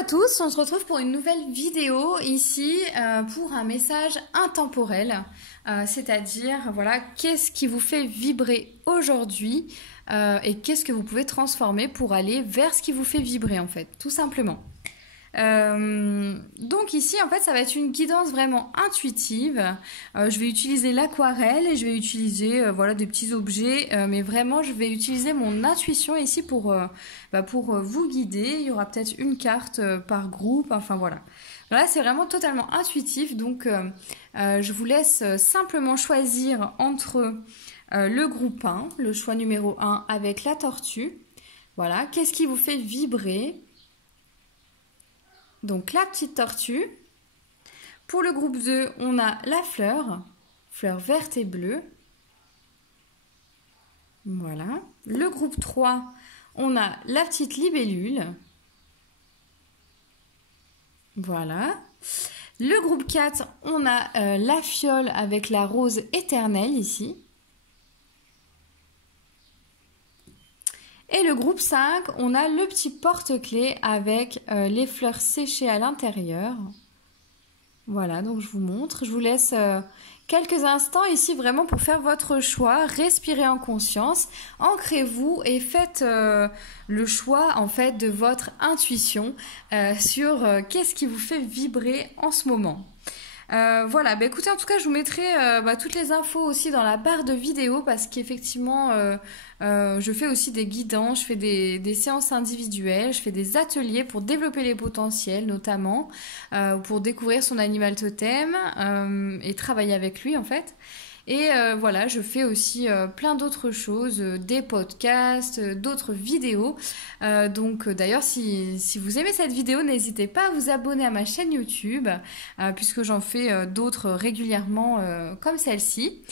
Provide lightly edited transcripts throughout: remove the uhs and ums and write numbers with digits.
à tous, on se retrouve pour une nouvelle vidéo ici pour un message intemporel, c'est-à-dire voilà, qu'est-ce qui vous fait vibrer aujourd'hui et qu'est-ce que vous pouvez transformer pour aller vers ce qui vous fait vibrer en fait, tout simplement. Donc ici en fait ça va être une guidance vraiment intuitive. Je vais utiliser l'aquarelle et je vais utiliser voilà des petits objets, mais vraiment je vais utiliser mon intuition ici pour vous guider. Il y aura peut-être une carte par groupe, enfin voilà. Là c'est vraiment totalement intuitif, donc je vous laisse simplement choisir entre le groupe 1, le choix numéro 1 avec la tortue. Voilà, qu'est-ce qui vous fait vibrer? Donc la petite tortue. Pour le groupe 2, on a la fleur verte et bleue. Voilà. Le groupe 3, on a la petite libellule. Voilà. Le groupe 4, on a la fiole avec la rose éternelle ici. Et le groupe 5, on a le petit porte-clés avec les fleurs séchées à l'intérieur. Voilà, donc je vous montre. Je vous laisse quelques instants ici vraiment pour faire votre choix. Respirez en conscience, ancrez-vous et faites le choix en fait de votre intuition sur qu'est-ce qui vous fait vibrer en ce moment. Voilà, bah écoutez, en tout cas, je vous mettrai toutes les infos aussi dans la barre de vidéo parce qu'effectivement, je fais aussi des guidances, je fais des séances individuelles, je fais des ateliers pour développer les potentiels notamment, pour découvrir son animal totem et travailler avec lui en fait. Et voilà, je fais aussi plein d'autres choses, des podcasts, d'autres vidéos. Donc d'ailleurs, si vous aimez cette vidéo, n'hésitez pas à vous abonner à ma chaîne YouTube, puisque j'en fais d'autres régulièrement comme celle-ci.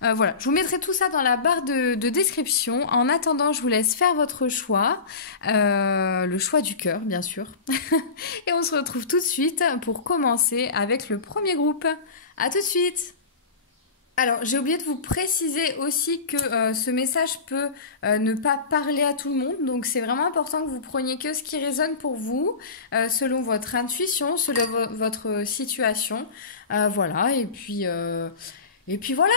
Voilà, je vous mettrai tout ça dans la barre de description. En attendant, je vous laisse faire votre choix, le choix du cœur, bien sûr. Et on se retrouve tout de suite pour commencer avec le premier groupe. À tout de suite! Alors, j'ai oublié de vous préciser aussi que ce message peut ne pas parler à tout le monde. Donc, c'est vraiment important que vous preniez que ce qui résonne pour vous, selon votre intuition, selon votre situation. Voilà, et puis voilà.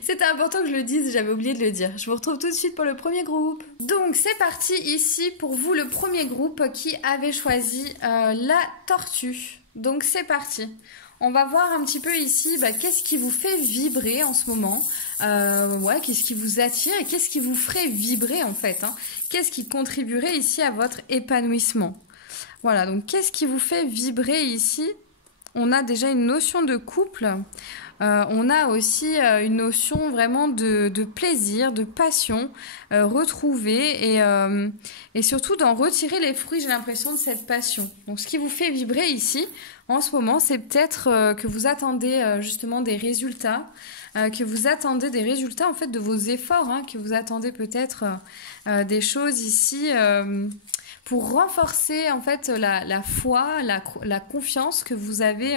C'était important que je le dise, j'avais oublié de le dire. Je vous retrouve tout de suite pour le premier groupe. Donc, c'est parti ici pour vous, le premier groupe qui avait choisi la tortue. Donc, c'est parti. On va voir un petit peu ici, qu'est-ce qui vous fait vibrer en ce moment, qu'est-ce qui vous attire et qu'est-ce qui vous ferait vibrer en fait, hein. Qu'est-ce qui contribuerait ici à votre épanouissement. Voilà, donc qu'est-ce qui vous fait vibrer ici? On a déjà une notion de couple, on a aussi une notion vraiment de plaisir, de passion retrouvée et surtout d'en retirer les fruits, j'ai l'impression, de cette passion. Donc ce qui vous fait vibrer ici, en ce moment, c'est peut-être que vous attendez justement des résultats, que vous attendez des résultats en fait de vos efforts, hein, que vous attendez peut-être des choses ici pour renforcer en fait la foi, la confiance que vous avez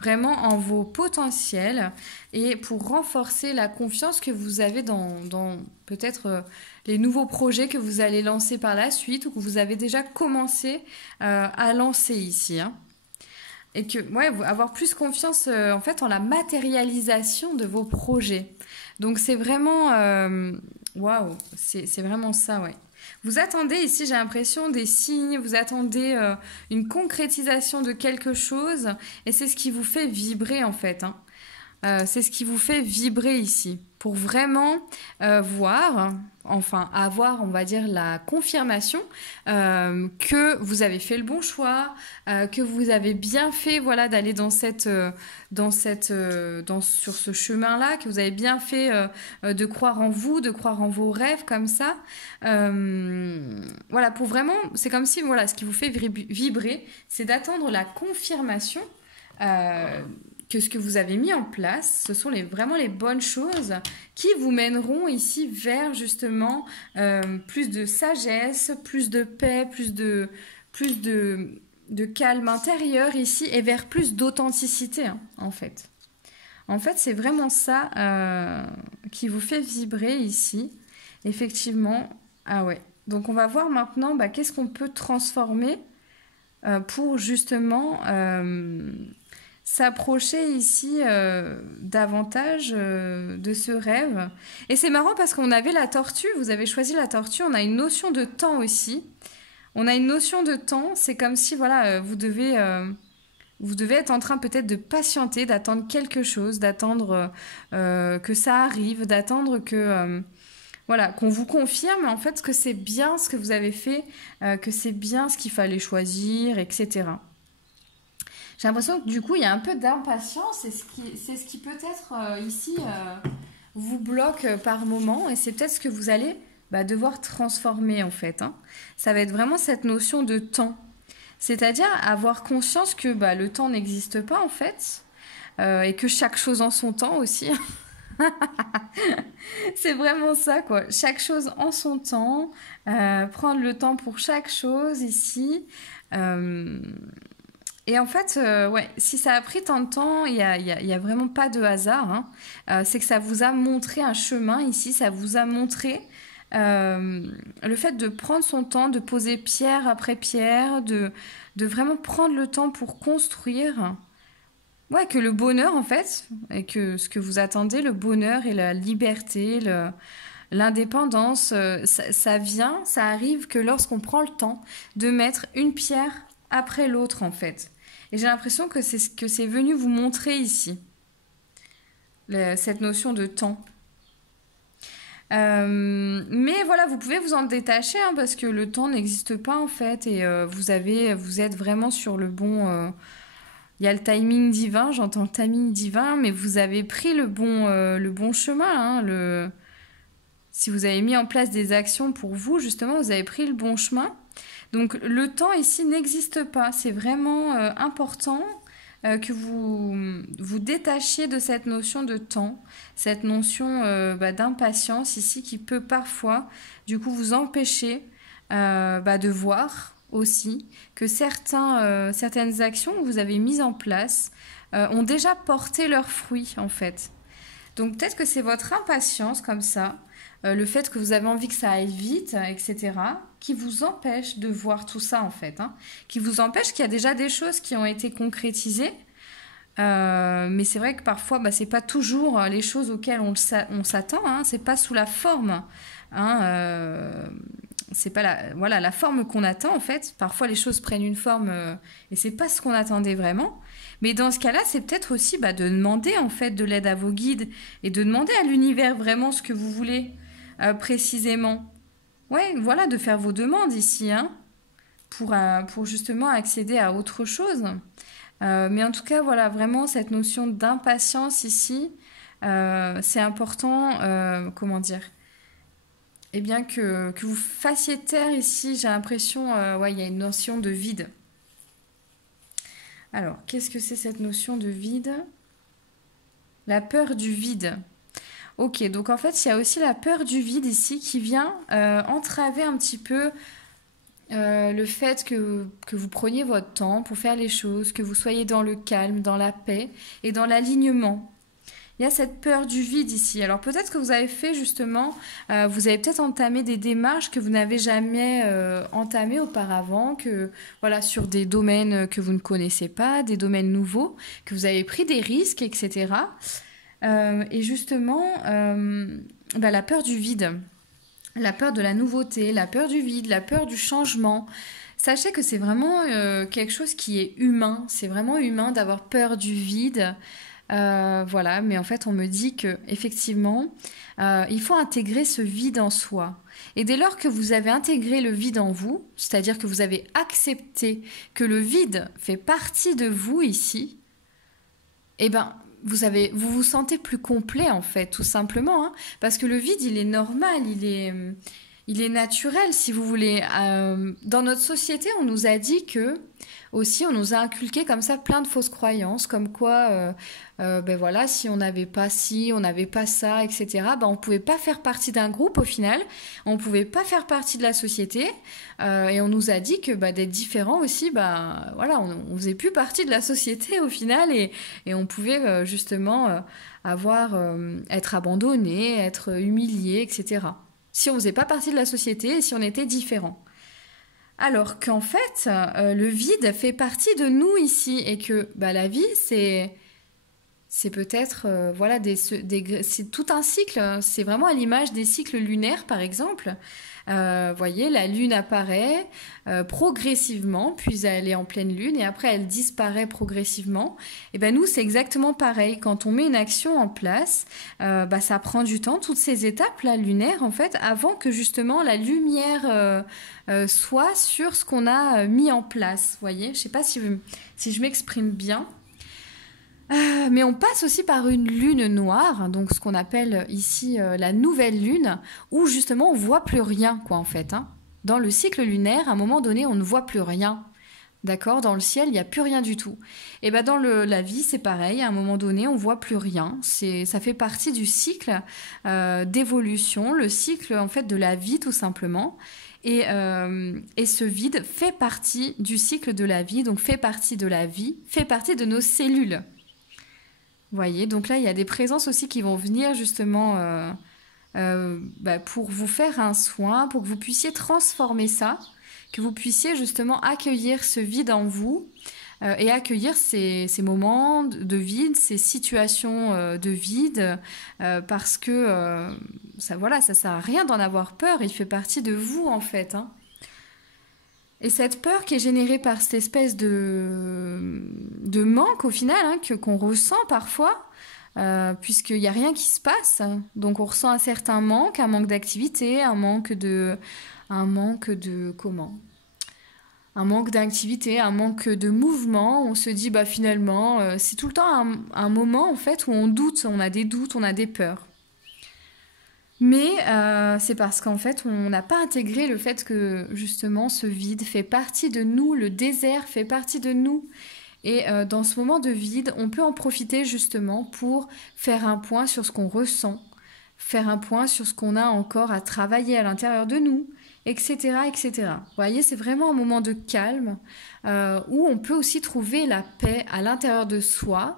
vraiment en vos potentiels et pour renforcer la confiance que vous avez dans peut-être les nouveaux projets que vous allez lancer par la suite ou que vous avez déjà commencé à lancer ici, hein. Et que avoir plus confiance en fait en la matérialisation de vos projets. Donc c'est vraiment waouh, c'est vraiment ça, ouais. Vous attendez ici, j'ai l'impression, des signes, vous attendez une concrétisation de quelque chose et c'est ce qui vous fait vibrer en fait, hein. C'est ce qui vous fait vibrer ici pour vraiment avoir, on va dire, la confirmation que vous avez fait le bon choix, que vous avez bien fait, voilà, d'aller sur ce chemin-là, que vous avez bien fait de croire en vous, de croire en vos rêves comme ça. Voilà, pour vraiment, c'est comme si, voilà, ce qui vous fait vibrer, c'est d'attendre la confirmation que ce que vous avez mis en place, ce sont vraiment les bonnes choses qui vous mèneront ici vers justement plus de sagesse, plus de paix, plus de calme intérieur ici et vers plus d'authenticité, hein, en fait. En fait, c'est vraiment ça qui vous fait vibrer ici. Effectivement, ah ouais. Donc, on va voir maintenant qu'est-ce qu'on peut transformer pour justement s'approcher ici davantage de ce rêve. Et c'est marrant parce qu'on avait la tortue, vous avez choisi la tortue, on a une notion de temps aussi. On a une notion de temps, c'est comme si voilà, vous devez être en train peut-être de patienter, d'attendre quelque chose, d'attendre que ça arrive, d'attendre que voilà, qu'on vous confirme en fait que c'est bien ce que vous avez fait, que c'est bien ce qu'il fallait choisir, etc. J'ai l'impression que du coup il y a un peu d'impatience, c'est ce qui peut-être ici vous bloque par moment, et c'est peut-être ce que vous allez devoir transformer en fait, hein. Ça va être vraiment cette notion de temps. C'est-à-dire avoir conscience que le temps n'existe pas en fait, et que chaque chose en son temps aussi. C'est vraiment ça quoi. Chaque chose en son temps, prendre le temps pour chaque chose ici. Euh, et en fait, ouais, si ça a pris tant de temps, il y a vraiment pas de hasard, hein. C'est que ça vous a montré un chemin ici, ça vous a montré le fait de prendre son temps, de poser pierre après pierre, de vraiment prendre le temps pour construire. Ouais, que le bonheur, en fait, et que ce que vous attendez, le bonheur et la liberté, l'indépendance, ça vient, ça arrive que lorsqu'on prend le temps de mettre une pierre après l'autre, en fait. Et j'ai l'impression que c'est ce que c'est venu vous montrer ici, cette notion de temps. Mais voilà, vous pouvez vous en détacher hein, parce que le temps n'existe pas en fait et vous êtes vraiment sur le bon. Il y a le timing divin, j'entends le timing divin, mais vous avez pris le bon chemin. Hein, si vous avez mis en place des actions pour vous, justement, vous avez pris le bon chemin. Donc le temps ici n'existe pas. C'est vraiment important que vous détachiez de cette notion de temps, cette notion d'impatience ici qui peut parfois du coup vous empêcher de voir aussi que certaines actions que vous avez mises en place ont déjà porté leurs fruits en fait. Donc peut-être que c'est votre impatience comme ça, le fait que vous avez envie que ça aille vite, etc., qui vous empêche de voir tout ça en fait, hein, qui vous empêche qu'il y a déjà des choses qui ont été concrétisées, mais c'est vrai que parfois c'est pas toujours les choses auxquelles on s'attend, hein, c'est pas sous la forme, hein, c'est pas la forme qu'on attend en fait. Parfois les choses prennent une forme et c'est pas ce qu'on attendait vraiment. Mais dans ce cas-là, c'est peut-être aussi de demander en fait de l'aide à vos guides et de demander à l'univers vraiment ce que vous voulez précisément. Ouais, voilà, de faire vos demandes ici, hein, pour justement accéder à autre chose. Mais en tout cas, voilà, vraiment cette notion d'impatience ici, c'est important, comment dire, eh bien que vous fassiez taire ici, j'ai l'impression, ouais, il y a une notion de vide. Alors, qu'est-ce que c'est cette notion de vide? La peur du vide. Ok, donc en fait, il y a aussi la peur du vide ici qui vient entraver un petit peu le fait que vous preniez votre temps pour faire les choses, que vous soyez dans le calme, dans la paix et dans l'alignement. Il y a cette peur du vide ici. Alors peut-être que vous avez fait justement, vous avez peut-être entamé des démarches que vous n'avez jamais entamées auparavant, que voilà sur des domaines que vous ne connaissez pas, des domaines nouveaux, que vous avez pris des risques, etc. Et justement, la peur du vide, la peur de la nouveauté, la peur du vide, la peur du changement. Sachez que c'est vraiment quelque chose qui est humain. C'est vraiment humain d'avoir peur du vide. Voilà, mais en fait, on me dit que effectivement, il faut intégrer ce vide en soi. Et dès lors que vous avez intégré le vide en vous, c'est-à-dire que vous avez accepté que le vide fait partie de vous ici, eh ben, vous vous sentez plus complet en fait, tout simplement, hein, parce que le vide, il est normal, il est naturel, si vous voulez. Dans notre société, on nous a dit que aussi, on nous a inculqué comme ça plein de fausses croyances, comme quoi, voilà, si on n'avait pas ci, on n'avait pas ça, etc., on pouvait pas faire partie d'un groupe au final, on pouvait pas faire partie de la société, et on nous a dit que d'être différent aussi, voilà, on faisait plus partie de la société au final, et on pouvait justement être abandonné, être humilié, etc. Si on faisait pas partie de la société et si on était différent. Alors qu'en fait, le vide fait partie de nous ici et que bah, la vie, c'est peut-être voilà c'est tout un cycle. C'est vraiment à l'image des cycles lunaires, par exemple. Voyez, la lune apparaît progressivement, puis elle est en pleine lune et après elle disparaît progressivement. Et ben nous, c'est exactement pareil. Quand on met une action en place, bah, ça prend du temps, toutes ces étapes là lunaires en fait, avant que justement la lumière soit sur ce qu'on a mis en place. Voyez, je sais pas si je m'exprime bien. Mais on passe aussi par une lune noire, donc ce qu'on appelle ici la nouvelle lune, où justement on voit plus rien, quoi, en fait. Hein. Dans le cycle lunaire, à un moment donné, on ne voit plus rien. D'accord? Dans le ciel, il n'y a plus rien du tout. Et ben dans la vie, c'est pareil. À un moment donné, on voit plus rien. Ça fait partie du cycle d'évolution, le cycle en fait de la vie, tout simplement. Et ce vide fait partie du cycle de la vie, donc fait partie de la vie, fait partie de nos cellules. Vous voyez, donc là, il y a des présences aussi qui vont venir justement bah, pour vous faire un soin, pour que vous puissiez transformer ça, que vous puissiez justement accueillir ce vide en vous et accueillir ces moments de vide, ces situations de vide, parce que ça, voilà, ça sert à rien d'en avoir peur, il fait partie de vous en fait. Hein. Et cette peur qui est générée par cette espèce de manque au final, hein, qu'on ressent parfois, puisqu'il n'y a rien qui se passe. Donc on ressent un certain manque, un manque d'activité, un manque de comment? Un manque d'activité, un manque de mouvement. On se dit bah finalement, c'est tout le temps un moment en fait où on doute, on a des doutes, on a des peurs. Mais c'est parce qu'en fait, on n'a pas intégré le fait que justement ce vide fait partie de nous, le désert fait partie de nous. Et dans ce moment de vide, on peut en profiter justement pour faire un point sur ce qu'on ressent, faire un point sur ce qu'on a encore à travailler à l'intérieur de nous, etc., etc. Vous voyez, c'est vraiment un moment de calme où on peut aussi trouver la paix à l'intérieur de soi,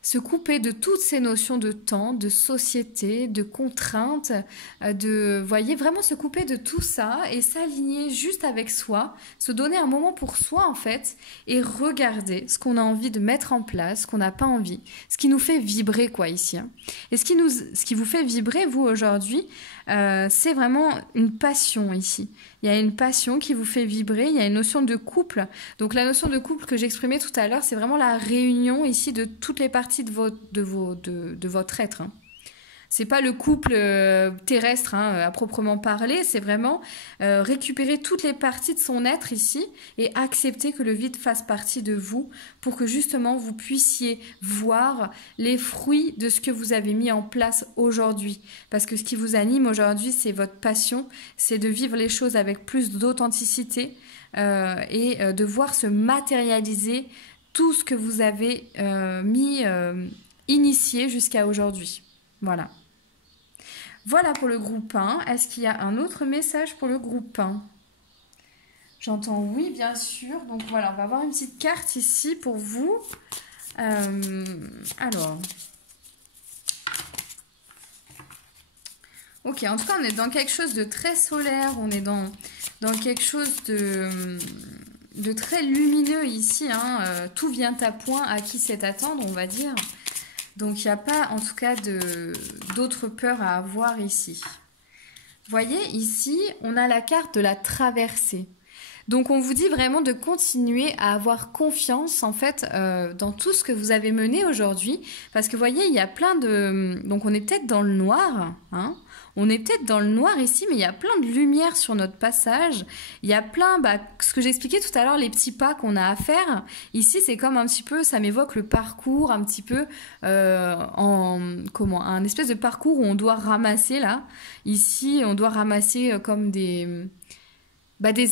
se couper de toutes ces notions de temps, de société, de contraintes, voyez, vraiment se couper de tout ça et s'aligner juste avec soi, se donner un moment pour soi en fait et regarder ce qu'on a envie de mettre en place, ce qu'on n'a pas envie, ce qui nous fait vibrer quoi ici. Hein. Et ce qui vous fait vibrer vous aujourd'hui, c'est vraiment une passion ici. Il y a une passion qui vous fait vibrer, il y a une notion de couple. Donc la notion de couple que j'exprimais tout à l'heure, c'est vraiment la réunion ici de toutes les parties de votre être. Hein. C'est pas le couple terrestre hein, à proprement parler, c'est vraiment récupérer toutes les parties de son être ici et accepter que le vide fasse partie de vous pour que justement vous puissiez voir les fruits de ce que vous avez mis en place aujourd'hui. Parce que ce qui vous anime aujourd'hui, c'est votre passion, c'est de vivre les choses avec plus d'authenticité et de voir se matérialiser tout ce que vous avez initié jusqu'à aujourd'hui. Voilà. Voilà pour le groupe 1. Est-ce qu'il y a un autre message pour le groupe 1? J'entends oui, bien sûr. Donc voilà, on va avoir une petite carte ici pour vous. Alors. Ok, en tout cas, on est dans quelque chose de très solaire. On est dans quelque chose de très lumineux ici. Hein. Tout vient à point, à qui c'est attendre, on va dire. Donc, il n'y a pas, en tout cas, d'autres peurs à avoir ici. Vous voyez, ici, on a la carte de la traversée. Donc, on vous dit vraiment de continuer à avoir confiance, en fait, dans tout ce que vous avez mené aujourd'hui. Parce que, vous voyez, il y a plein de... Donc, on est peut-être dans le noir, hein. On est peut-être dans le noir ici, mais il y a plein de lumière sur notre passage. Il y a plein, ce que j'expliquais tout à l'heure, les petits pas qu'on a à faire. Ici, c'est comme un petit peu, ça m'évoque le parcours, un petit peu un espèce de parcours où on doit ramasser là. Ici, on doit ramasser comme des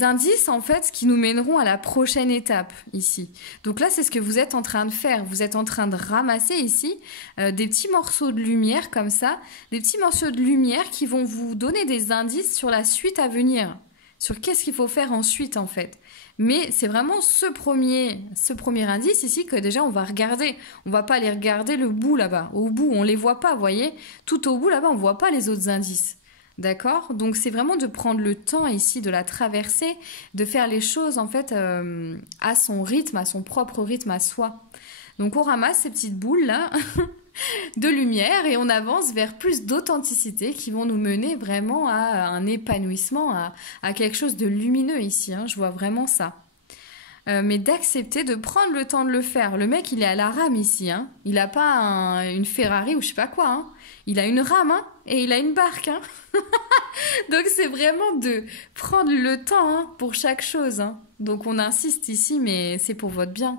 indices en fait qui nous mèneront à la prochaine étape ici. Donc là, c'est ce que vous êtes en train de faire. Vous êtes en train de ramasser ici des petits morceaux de lumière comme ça, des petits morceaux de lumière qui vont vous donner des indices sur la suite à venir, sur qu'est-ce qu'il faut faire ensuite en fait. Mais c'est vraiment ce premier indice ici que déjà on va regarder. On va pas aller regarder le bout là-bas. Au bout, on les voit pas, vous voyez. Tout au bout là-bas, on voit pas les autres indices. D'accord? Donc c'est vraiment de prendre le temps ici de la traverser, de faire les choses en fait à son rythme, à son propre rythme à soi. Donc on ramasse ces petites boules là de lumière et on avance vers plus d'authenticité qui vont nous mener vraiment à un épanouissement, à quelque chose de lumineux ici, hein. Je vois vraiment ça. Mais d'accepter de prendre le temps de le faire. Le mec, il est à la rame ici, hein. Il n'a pas une Ferrari ou je sais pas quoi, hein. Il a une rame, hein, et il a une barque, hein. Donc c'est vraiment de prendre le temps, hein, pour chaque chose, hein. Donc on insiste ici, mais c'est pour votre bien.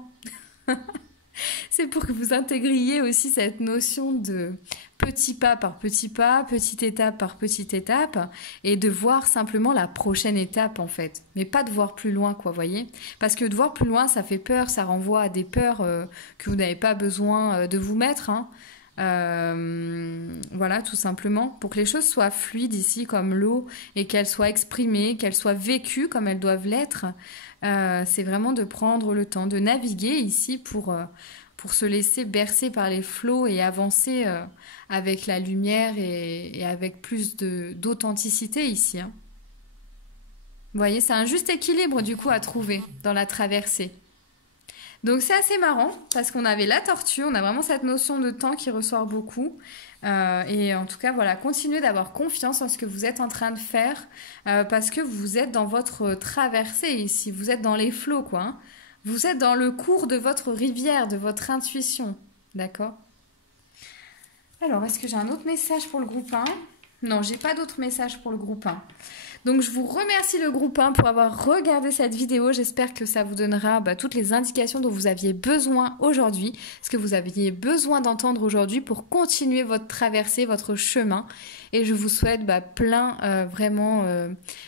C'est pour que vous intégriez aussi cette notion de petit pas par petit pas, petite étape par petite étape, et de voir simplement la prochaine étape en fait. Mais pas de voir plus loin, quoi, voyez? Parce que de voir plus loin, ça fait peur, ça renvoie à des peurs que vous n'avez pas besoin de vous mettre, hein. Voilà, tout simplement, pour que les choses soient fluides ici comme l'eau et qu'elles soient exprimées, qu'elles soient vécues comme elles doivent l'être. C'est vraiment de prendre le temps de naviguer ici pour se laisser bercer par les flots et avancer avec la lumière et avec plus d'authenticité ici, hein. Vous voyez, c'est un juste équilibre du coup à trouver dans la traversée. Donc c'est assez marrant parce qu'on avait la tortue, on a vraiment cette notion de temps qui ressort beaucoup. Et en tout cas, voilà, continuez d'avoir confiance en ce que vous êtes en train de faire parce que vous êtes dans votre traversée ici, vous êtes dans les flots, quoi, hein. Vous êtes dans le cours de votre rivière, de votre intuition, d'accord? Alors, est-ce que j'ai un autre message pour le groupe 1? Non, j'ai pas d'autre message pour le groupe 1. Donc je vous remercie le groupe 1 pour avoir regardé cette vidéo. J'espère que ça vous donnera toutes les indications dont vous aviez besoin aujourd'hui, ce que vous aviez besoin d'entendre aujourd'hui pour continuer votre traversée, votre chemin. Et je vous souhaite plein vraiment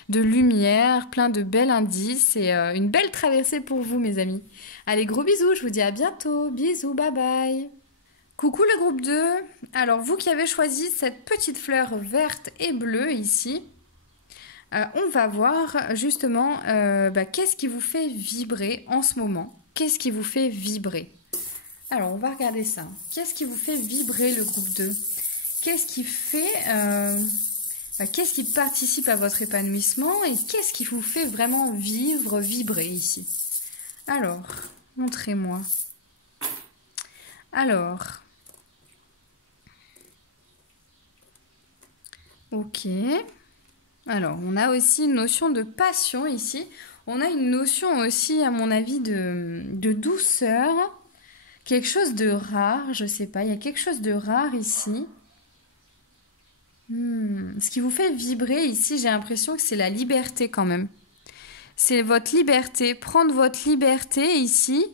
de lumière, plein de bels indices et une belle traversée pour vous mes amis. Allez, gros bisous, je vous dis à bientôt. Bisous, bye bye. Coucou le groupe 2. Alors vous qui avez choisi cette petite fleur verte et bleue ici, on va voir justement qu'est-ce qui vous fait vibrer en ce moment. Qu'est-ce qui vous fait vibrer? Alors, on va regarder ça. Qu'est-ce qui vous fait vibrer le groupe 2? Qu'est-ce qui fait... qu'est-ce qui participe à votre épanouissement? Et qu'est-ce qui vous fait vraiment vibrer ici? Alors, montrez-moi. Alors... Ok... Alors, on a aussi une notion de passion ici. On a une notion aussi, à mon avis, de douceur. Quelque chose de rare, je sais pas. Il y a quelque chose de rare ici. Ce qui vous fait vibrer ici, j'ai l'impression que c'est la liberté quand même. C'est votre liberté. Prendre votre liberté ici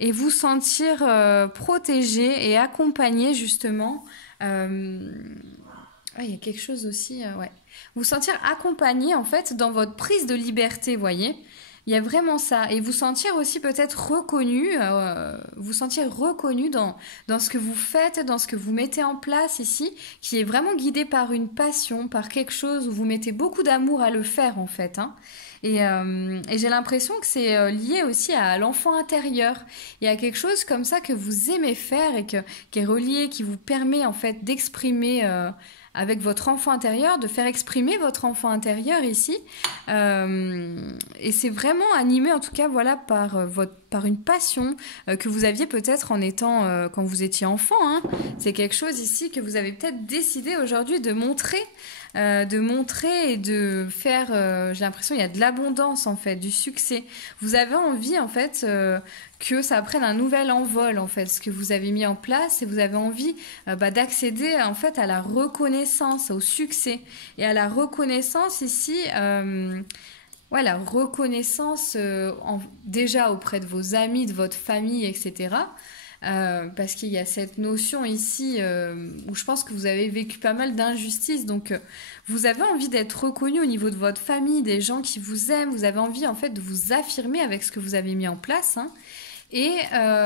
et vous sentir protégé et accompagné justement. Il y a quelque chose aussi, ouais. Vous sentir accompagné en fait dans votre prise de liberté, voyez. Il y a vraiment ça. Et vous sentir aussi peut-être reconnu, dans ce que vous faites, dans ce que vous mettez en place ici, qui est vraiment guidé par une passion, par quelque chose où vous mettez beaucoup d'amour à le faire en fait, hein. Et j'ai l'impression que c'est lié aussi à l'enfant intérieur. Il y a quelque chose comme ça que vous aimez faire et qui est relié, qui vous permet en fait d'exprimer avec votre enfant intérieur, de faire exprimer votre enfant intérieur ici. Et c'est vraiment animé en tout cas voilà, par une passion que vous aviez peut-être en étant, quand vous étiez enfant, hein. C'est quelque chose ici que vous avez peut-être décidé aujourd'hui de montrer et de faire, j'ai l'impression il y a de l'abondance en fait, du succès. Vous avez envie en fait que ça prenne un nouvel envol en fait, ce que vous avez mis en place, et vous avez envie d'accéder en fait à la reconnaissance, au succès et à la reconnaissance ici. Ouais, la reconnaissance déjà auprès de vos amis, de votre famille, etc. Parce qu'il y a cette notion ici où je pense que vous avez vécu pas mal d'injustices, donc vous avez envie d'être reconnu au niveau de votre famille, des gens qui vous aiment, vous avez envie en fait de vous affirmer avec ce que vous avez mis en place, hein. Et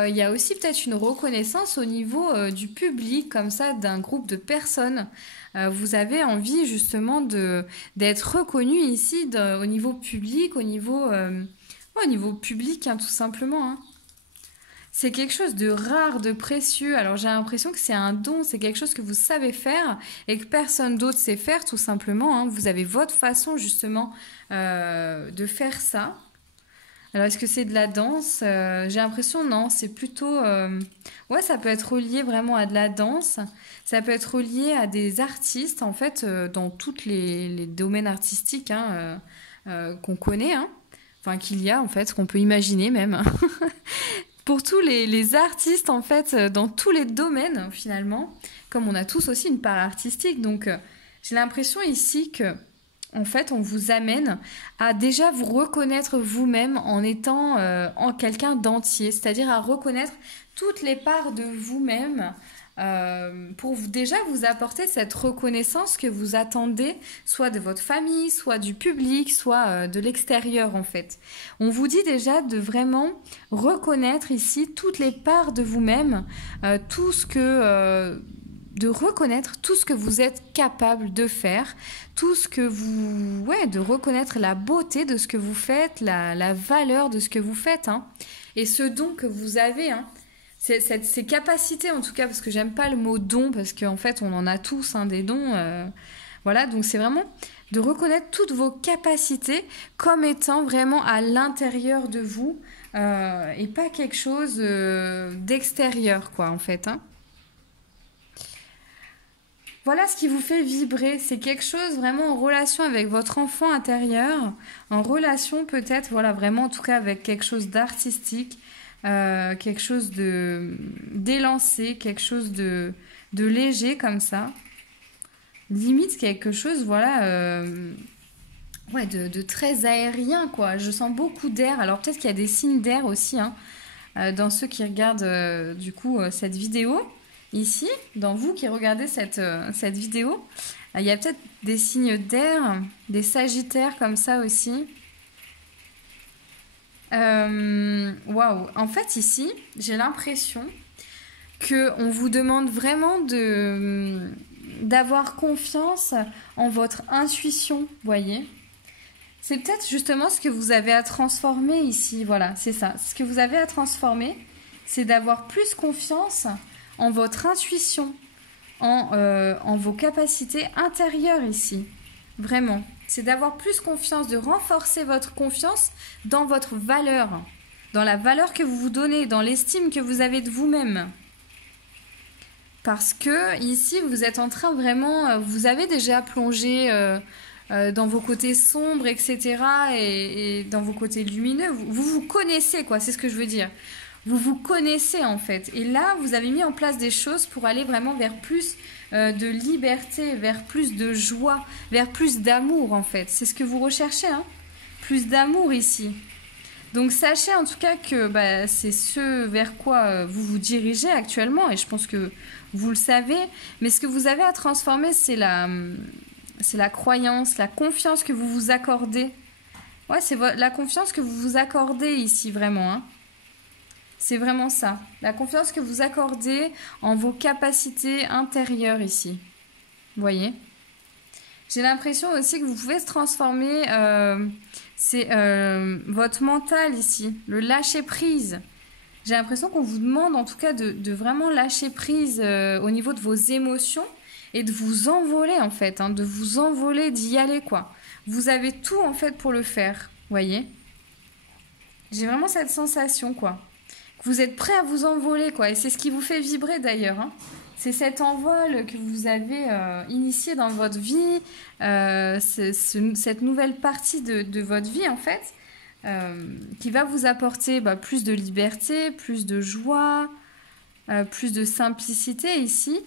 il y a aussi peut-être une reconnaissance au niveau du public, comme ça, d'un groupe de personnes. Vous avez envie justement d'être reconnu ici au niveau public, au niveau public, hein, tout simplement, hein. C'est quelque chose de rare, de précieux. Alors j'ai l'impression que c'est un don, c'est quelque chose que vous savez faire et que personne d'autre sait faire tout simplement, hein. Vous avez votre façon justement de faire ça. Alors est-ce que c'est de la danse? J'ai l'impression non, c'est plutôt... Ouais, ça peut être relié vraiment à de la danse. Ça peut être relié à des artistes en fait dans tous les domaines artistiques hein, qu'on connaît. Hein. Enfin qu'il y a en fait, qu'on peut imaginer même. Pour tous les artistes, en fait, dans tous les domaines, finalement, comme on a tous aussi une part artistique, donc j'ai l'impression ici que, en fait, on vous amène à déjà vous reconnaître vous-même en étant en quelqu'un d'entier, c'est-à-dire à reconnaître toutes les parts de vous-même pour déjà vous apporter cette reconnaissance que vous attendez, soit de votre famille, soit du public, soit de l'extérieur en fait. On vous dit déjà de vraiment reconnaître ici toutes les parts de vous-même, de reconnaître tout ce que vous êtes capable de faire, tout ce que vous... Ouais, de reconnaître la beauté de ce que vous faites, la valeur de ce que vous faites, hein, et ce don que vous avez, hein. Ces capacités en tout cas, parce que j'aime pas le mot don, parce qu'en fait on en a tous hein, des dons, voilà, donc c'est vraiment de reconnaître toutes vos capacités comme étant vraiment à l'intérieur de vous et pas quelque chose d'extérieur quoi en fait, hein. Voilà ce qui vous fait vibrer, c'est quelque chose vraiment en relation avec votre enfant intérieur, en relation peut-être, voilà, vraiment en tout cas avec quelque chose d'artistique, quelque chose de d'élancé, quelque chose de léger comme ça. Limite quelque chose, voilà, ouais, de très aérien, quoi. Je sens beaucoup d'air. Alors peut-être qu'il y a des signes d'air aussi, hein, dans ceux qui regardent du coup cette vidéo. Ici, dans vous qui regardez cette vidéo, il y a peut-être des signes d'air, des sagittaires comme ça aussi. Waouh! En fait, ici, j'ai l'impression qu'on vous demande vraiment d'avoir confiance en votre intuition, voyez? C'est peut-être justement ce que vous avez à transformer ici, voilà, c'est ça. Ce que vous avez à transformer, c'est d'avoir plus confiance en votre intuition, en vos capacités intérieures ici. Vraiment. C'est d'avoir plus confiance, de renforcer votre confiance dans votre valeur, dans la valeur que vous vous donnez, dans l'estime que vous avez de vous-même. Parce que ici, vous êtes en train vraiment, vous avez déjà plongé dans vos côtés sombres, etc. et dans vos côtés lumineux. Vous vous connaissez, quoi, c'est ce que je veux dire. Vous vous connaissez en fait. Et là, vous avez mis en place des choses pour aller vraiment vers plus de liberté, vers plus de joie, vers plus d'amour en fait. C'est ce que vous recherchez, hein. Plus d'amour ici. Donc sachez en tout cas que bah, c'est ce vers quoi vous vous dirigez actuellement. Et je pense que vous le savez. Mais ce que vous avez à transformer, c'est la croyance, la confiance que vous vous accordez. Ouais, c'est la confiance que vous vous accordez ici vraiment, hein. C'est vraiment ça. La confiance que vous accordez en vos capacités intérieures ici. Vous voyez? J'ai l'impression aussi que vous pouvez se transformer. C'est votre mental ici. Le lâcher prise. J'ai l'impression qu'on vous demande en tout cas de vraiment lâcher prise au niveau de vos émotions et de vous envoler en fait. Hein, de vous envoler, d'y aller quoi. Vous avez tout en fait pour le faire. Vous voyez? J'ai vraiment cette sensation quoi. Vous êtes prêt à vous envoler, quoi. Et c'est ce qui vous fait vibrer, d'ailleurs, hein. C'est cet envol que vous avez initié dans votre vie, cette nouvelle partie de votre vie, en fait, qui va vous apporter plus de liberté, plus de joie, plus de simplicité ici.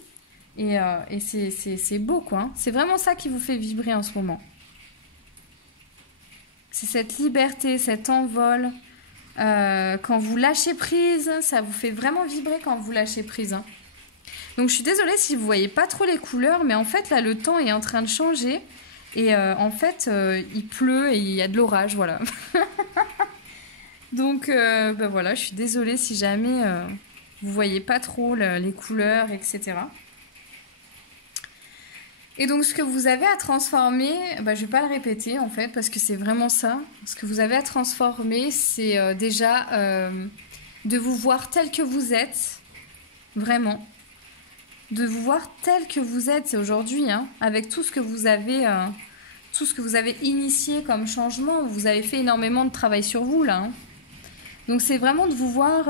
Et c'est beau, quoi. Hein. C'est vraiment ça qui vous fait vibrer en ce moment. C'est cette liberté, cet envol... quand vous lâchez prise, ça vous fait vraiment vibrer quand vous lâchez prise. Hein. Donc je suis désolée si vous voyez pas trop les couleurs, mais en fait là le temps est en train de changer et en fait il pleut et il y a de l'orage, voilà. Donc voilà, je suis désolée si jamais vous voyez pas trop les couleurs, etc. Et donc, ce que vous avez à transformer, je ne vais pas le répéter en fait, parce que c'est vraiment ça. Ce que vous avez à transformer, c'est déjà de vous voir tel que vous êtes, vraiment. De vous voir tel que vous êtes, c'est aujourd'hui, hein, avec tout ce que vous avez initié comme changement. Vous avez fait énormément de travail sur vous, là. Hein. Donc, c'est vraiment de vous voir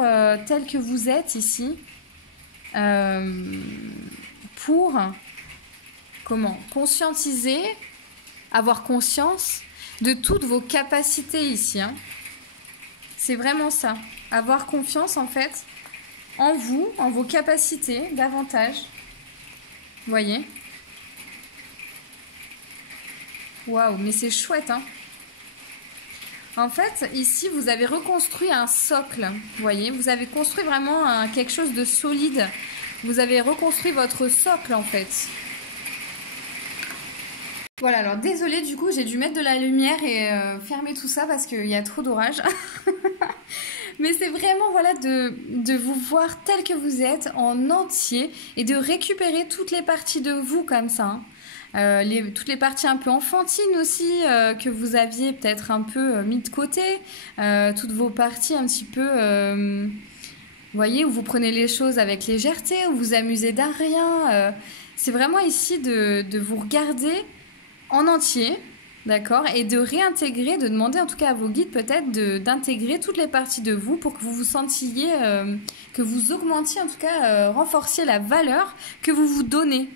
tel que vous êtes ici. Pour, comment, conscientiser, avoir conscience de toutes vos capacités ici. Hein. C'est vraiment ça. Avoir confiance, en fait, en vous, en vos capacités, davantage. Vous voyez? Waouh, mais c'est chouette, hein? En fait, ici, vous avez reconstruit un socle. Vous voyez? Vous avez construit vraiment quelque chose de solide. Vous avez reconstruit votre socle, en fait. Voilà, alors désolée, du coup, j'ai dû mettre de la lumière et fermer tout ça parce qu'il y a trop d'orage. Mais c'est vraiment, voilà, de vous voir tel que vous êtes en entier et de récupérer toutes les parties de vous comme ça. Hein. Toutes les parties un peu enfantines aussi que vous aviez peut-être un peu mis de côté. Toutes vos parties un petit peu, vous voyez, où vous prenez les choses avec légèreté, où vous vous amusez d'un rien. C'est vraiment ici de vous regarder en entier, d'accord, et de réintégrer, de demander en tout cas à vos guides peut-être d'intégrer toutes les parties de vous pour que vous vous sentiez, que vous augmentiez en tout cas, renforciez la valeur que vous vous donnez.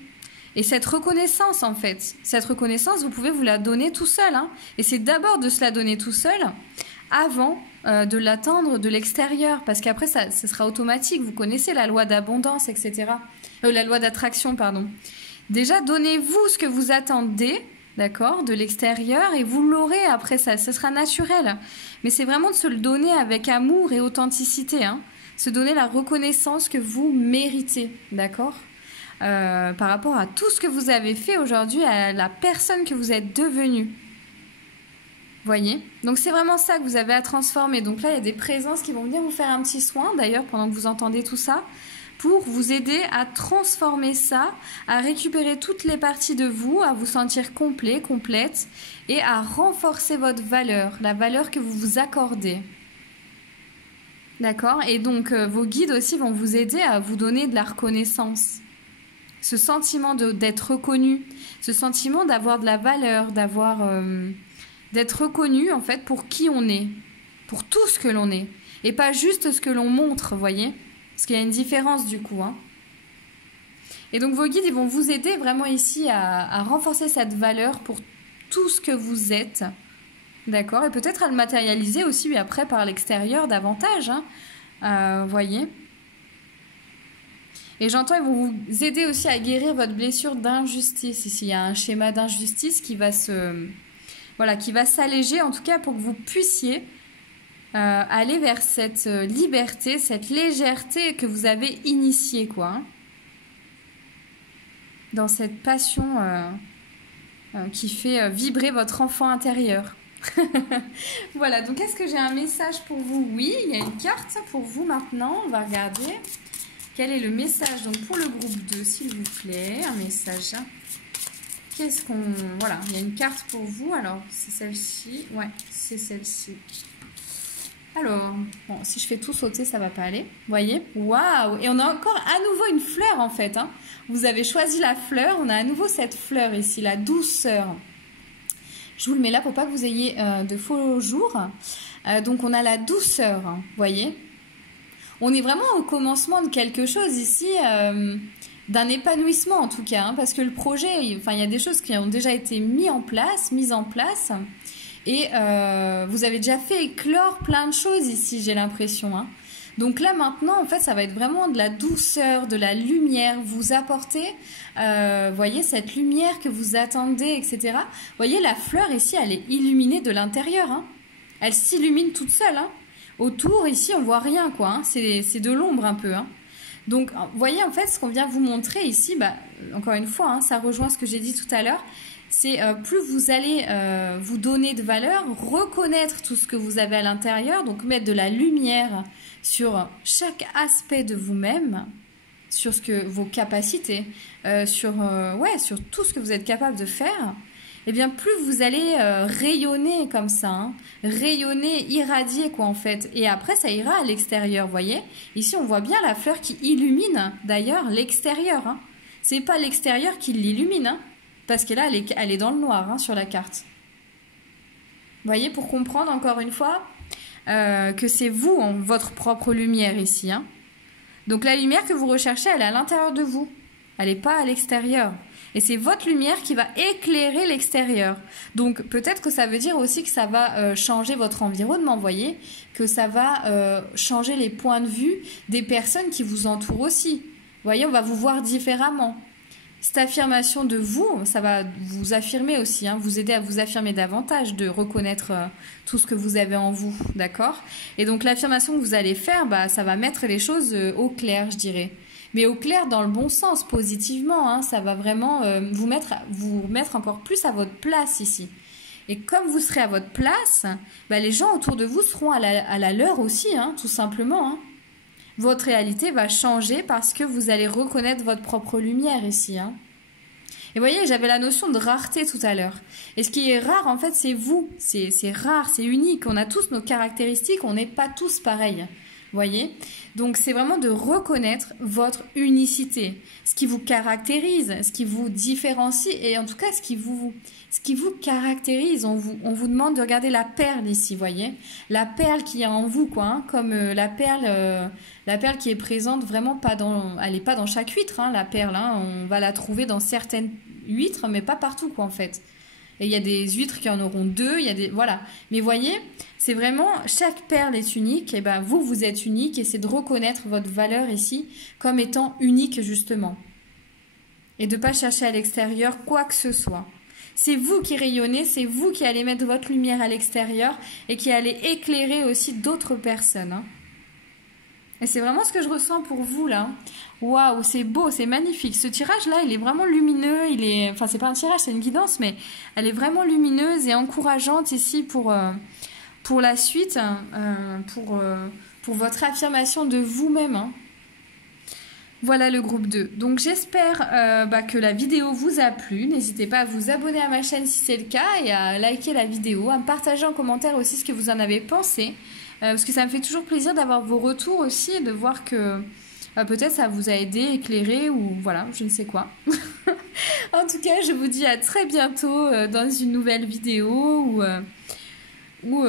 Et cette reconnaissance en fait, cette reconnaissance vous pouvez vous la donner tout seul, hein, et c'est d'abord de se la donner tout seul avant de l'attendre de l'extérieur, parce qu'après ça sera automatique, vous connaissez la loi d'abondance, etc. La loi d'attraction, pardon. Déjà donnez-vous ce que vous attendez, d'accord, de l'extérieur, et vous l'aurez après ça, ce sera naturel. Mais c'est vraiment de se le donner avec amour et authenticité, hein. Se donner la reconnaissance que vous méritez, d'accord, par rapport à tout ce que vous avez fait aujourd'hui, à la personne que vous êtes devenue. Voyez? Donc c'est vraiment ça que vous avez à transformer. Donc là, il y a des présences qui vont venir vous faire un petit soin, d'ailleurs, pendant que vous entendez tout ça, pour vous aider à transformer ça, à récupérer toutes les parties de vous, à vous sentir complet, complète, et à renforcer votre valeur, la valeur que vous vous accordez. D'accord? Et donc, vos guides aussi vont vous aider à vous donner de la reconnaissance. Ce sentiment d'être reconnu, ce sentiment d'avoir de la valeur, d'être reconnu, en fait, pour qui on est, pour tout ce que l'on est, et pas juste ce que l'on montre, vous voyez? Parce qu'il y a une différence du coup. Hein. Et donc vos guides, ils vont vous aider vraiment ici à renforcer cette valeur pour tout ce que vous êtes. D'accord? Et peut-être à le matérialiser aussi après par l'extérieur davantage. Hein. Voyez? Et j'entends, ils vont vous aider aussi à guérir votre blessure d'injustice. Ici, il y a un schéma d'injustice qui va qui va s'alléger, en tout cas pour que vous puissiez aller vers cette liberté, cette légèreté que vous avez initiée, quoi. Hein. Dans cette passion qui fait vibrer votre enfant intérieur. Voilà, donc est-ce que j'ai un message pour vous? Oui, il y a une carte pour vous maintenant. On va regarder quel est le message donc pour le groupe 2, s'il vous plaît. Un message. Qu'est-ce qu'on... Voilà, il y a une carte pour vous. Alors, c'est celle-ci. Ouais, c'est celle-ci. Alors, bon, si je fais tout sauter, ça va pas aller. Vous voyez? Waouh! Et on a encore à nouveau une fleur, en fait. Hein. Vous avez choisi la fleur. On a à nouveau cette fleur ici, la douceur. Je vous le mets là pour pas que vous ayez de faux jours. Donc, on a la douceur. Vous voyez? On est vraiment au commencement de quelque chose ici, d'un épanouissement en tout cas. Hein, parce que le projet, enfin, il y a des choses qui ont déjà été mises en place. Et vous avez déjà fait éclore plein de choses ici, j'ai l'impression. Hein. Donc là, maintenant, en fait, ça va être vraiment de la douceur, de la lumière. Vous apportez, voyez, cette lumière que vous attendez, etc. Vous voyez, la fleur ici, elle est illuminée de l'intérieur. Hein. Elle s'illumine toute seule. Hein. Autour, ici, on voit rien, quoi. Hein. C'est de l'ombre un peu. Hein. Donc, vous voyez, en fait, ce qu'on vient vous montrer ici, bah, encore une fois, hein, ça rejoint ce que j'ai dit tout à l'heure. C'est plus vous allez vous donner de valeur, reconnaître tout ce que vous avez à l'intérieur, donc mettre de la lumière sur chaque aspect de vous-même, sur vos capacités, sur tout ce que vous êtes capable de faire. eh bien plus vous allez rayonner comme ça, hein. Rayonner, irradier quoi en fait. Et après ça ira à l'extérieur, vous voyez. Ici on voit bien la fleur qui illumine d'ailleurs l'extérieur, hein. C'est pas l'extérieur qui l'illumine, hein, parce que là elle est dans le noir, hein, sur la carte. Vous voyez, pour comprendre encore une fois que c'est vous, votre propre lumière ici, hein. Donc la lumière que vous recherchez, elle est à l'intérieur de vous. Elle n'est pas à l'extérieur. Et c'est votre lumière qui va éclairer l'extérieur. Donc peut-être que ça veut dire aussi que ça va changer votre environnement, vous voyez, que ça va changer les points de vue des personnes qui vous entourent aussi. Vous voyez, on va vous voir différemment. Cette affirmation de vous, ça va vous affirmer aussi, hein, vous aider à vous affirmer davantage, de reconnaître tout ce que vous avez en vous, d'accord? Et donc l'affirmation que vous allez faire, bah, ça va mettre les choses au clair, je dirais. Mais au clair dans le bon sens, positivement, hein, ça va vraiment vous mettre encore plus à votre place ici. Et comme vous serez à votre place, bah, les gens autour de vous seront à la leur aussi, hein, tout simplement, hein. Votre réalité va changer parce que vous allez reconnaître votre propre lumière ici, hein. Et vous voyez, j'avais la notion de rareté tout à l'heure. Et ce qui est rare, en fait, c'est vous. C'est rare, c'est unique. On a tous nos caractéristiques, on n'est pas tous pareils. Vous voyez? Donc, c'est vraiment de reconnaître votre unicité. Ce qui vous caractérise, ce qui vous différencie et en tout cas, ce qui vous caractérise. On vous demande de regarder la perle ici, vous voyez? La perle qui est en vous, quoi, hein, comme la perle qui est présente vraiment pas elle n'est pas dans chaque huître, hein, la perle, hein, on va la trouver dans certaines huîtres, mais pas partout, quoi, en fait. Et il y a des huîtres qui en auront 2, il y a des, voilà. Mais voyez, c'est vraiment, chaque perle est unique, et ben vous êtes unique, et c'est de reconnaître votre valeur ici comme étant unique, justement. Et de ne pas chercher à l'extérieur quoi que ce soit. C'est vous qui rayonnez, c'est vous qui allez mettre votre lumière à l'extérieur et qui allez éclairer aussi d'autres personnes, hein. Et c'est vraiment ce que je ressens pour vous, là. Waouh, c'est beau, c'est magnifique. Ce tirage-là, il est vraiment lumineux. Enfin, c'est pas un tirage, c'est une guidance, mais elle est vraiment lumineuse et encourageante ici pour la suite, pour votre affirmation de vous-même, hein. Voilà le groupe 2. Donc j'espère que la vidéo vous a plu. N'hésitez pas à vous abonner à ma chaîne si c'est le cas et à liker la vidéo, à me partager en commentaire aussi ce que vous en avez pensé. Parce que ça me fait toujours plaisir d'avoir vos retours aussi et de voir que peut-être ça vous a aidé, éclairé ou voilà, je ne sais quoi. En tout cas, je vous dis à très bientôt dans une nouvelle vidéo ou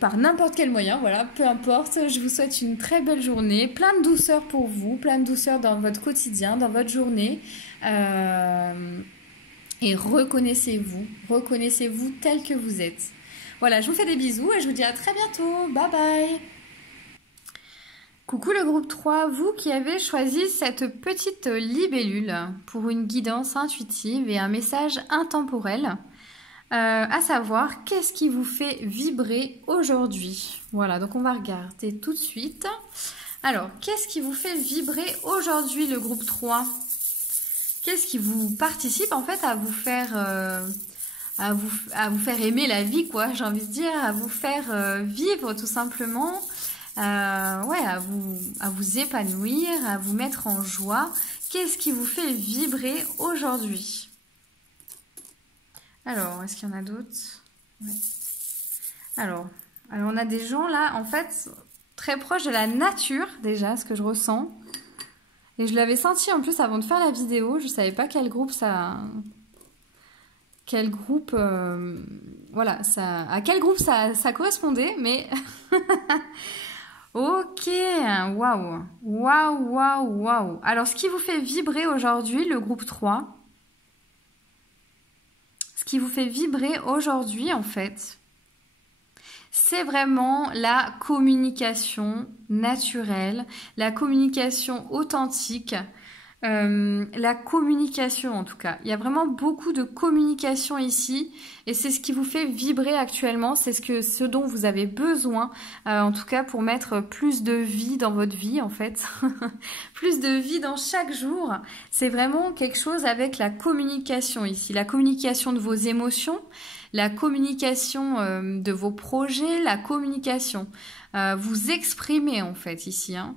par n'importe quel moyen, voilà, peu importe. Je vous souhaite une très belle journée, plein de douceur pour vous, plein de douceur dans votre quotidien, dans votre journée. Et reconnaissez-vous tel que vous êtes. Voilà, je vous fais des bisous et je vous dis à très bientôt. Bye bye. Coucou le groupe 3, vous qui avez choisi cette petite libellule pour une guidance intuitive et un message intemporel. À savoir, qu'est-ce qui vous fait vibrer aujourd'hui? Voilà, donc on va regarder tout de suite. Alors, qu'est-ce qui vous fait vibrer aujourd'hui le groupe 3? Qu'est-ce qui vous participe en fait à vous faire... à vous faire aimer la vie, quoi, j'ai envie de dire, à vous faire vivre tout simplement, ouais, à vous épanouir, à vous mettre en joie. Qu'est-ce qui vous fait vibrer aujourd'hui? Alors, est-ce qu'il y en a d'autres? Ouais. Alors, on a des gens là, en fait, très proches de la nature, déjà, ce que je ressens. Et je l'avais senti en plus avant de faire la vidéo, je ne savais pas quel groupe ça... voilà, à quel groupe ça correspondait, mais ok, waouh. Alors, ce qui vous fait vibrer aujourd'hui, le groupe 3, ce qui vous fait vibrer aujourd'hui, en fait, c'est vraiment la communication naturelle, la communication authentique, la communication en tout cas. Il y a vraiment beaucoup de communication ici et c'est ce qui vous fait vibrer actuellement, c'est ce dont vous avez besoin en tout cas pour mettre plus de vie dans votre vie en fait. Plus de vie dans chaque jour. C'est vraiment quelque chose avec la communication ici, la communication de vos émotions, la communication de vos projets, la communication. vous exprimer en fait ici. Hein.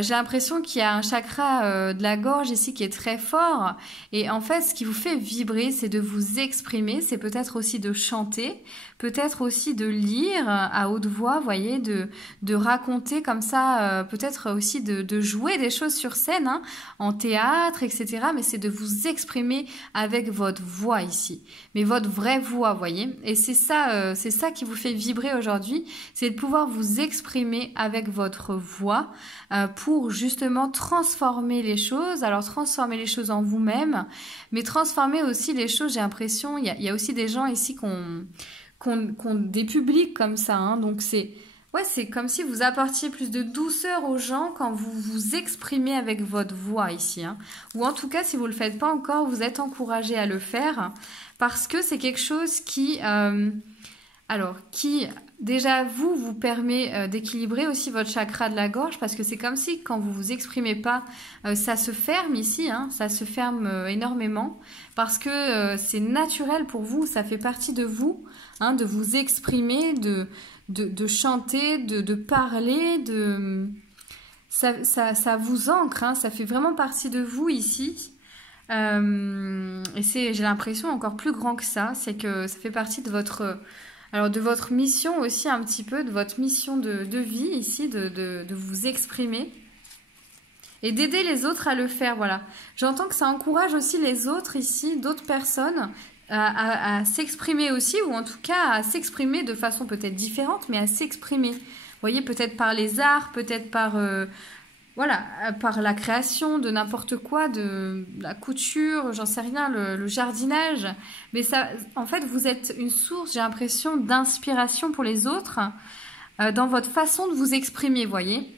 J'ai l'impression qu'il y a un chakra de la gorge ici qui est très fort. Et en fait, ce qui vous fait vibrer, c'est de vous exprimer. C'est peut-être aussi de chanter, peut-être aussi de lire à haute voix, voyez, de raconter comme ça, peut-être aussi de jouer des choses sur scène, hein, en théâtre, etc. Mais c'est de vous exprimer avec votre voix ici. Mais votre vraie voix, voyez. Et c'est ça qui vous fait vibrer aujourd'hui. C'est de pouvoir vous exprimer avec votre voix pour justement transformer les choses. Alors transformer les choses en vous-même, mais transformer aussi les choses, j'ai l'impression, il y a aussi des gens ici qui ont des publics comme ça. Hein, donc c'est comme si vous apportiez plus de douceur aux gens quand vous vous exprimez avec votre voix ici. Hein. Ou en tout cas, si vous ne le faites pas encore, vous êtes encouragé à le faire parce que c'est quelque chose qui déjà vous permet d'équilibrer aussi votre chakra de la gorge parce que c'est comme si quand vous vous exprimez pas, ça se ferme ici, hein, ça se ferme énormément parce que c'est naturel pour vous, ça fait partie de vous, hein, de vous exprimer, de chanter, de parler, ça vous ancre, hein, ça fait vraiment partie de vous ici. Et j'ai l'impression encore plus grand que ça, c'est que ça fait partie de votre mission aussi un petit peu, de votre mission de vie ici, de vous exprimer et d'aider les autres à le faire, voilà. J'entends que ça encourage aussi les autres ici, d'autres personnes, à s'exprimer aussi, ou en tout cas à s'exprimer de façon peut-être différente, mais à s'exprimer. Vous voyez, peut-être par les arts, peut-être par la création de n'importe quoi, de la couture, j'en sais rien, le jardinage. Mais ça, en fait, vous êtes une source, j'ai l'impression, d'inspiration pour les autres dans votre façon de vous exprimer, voyez.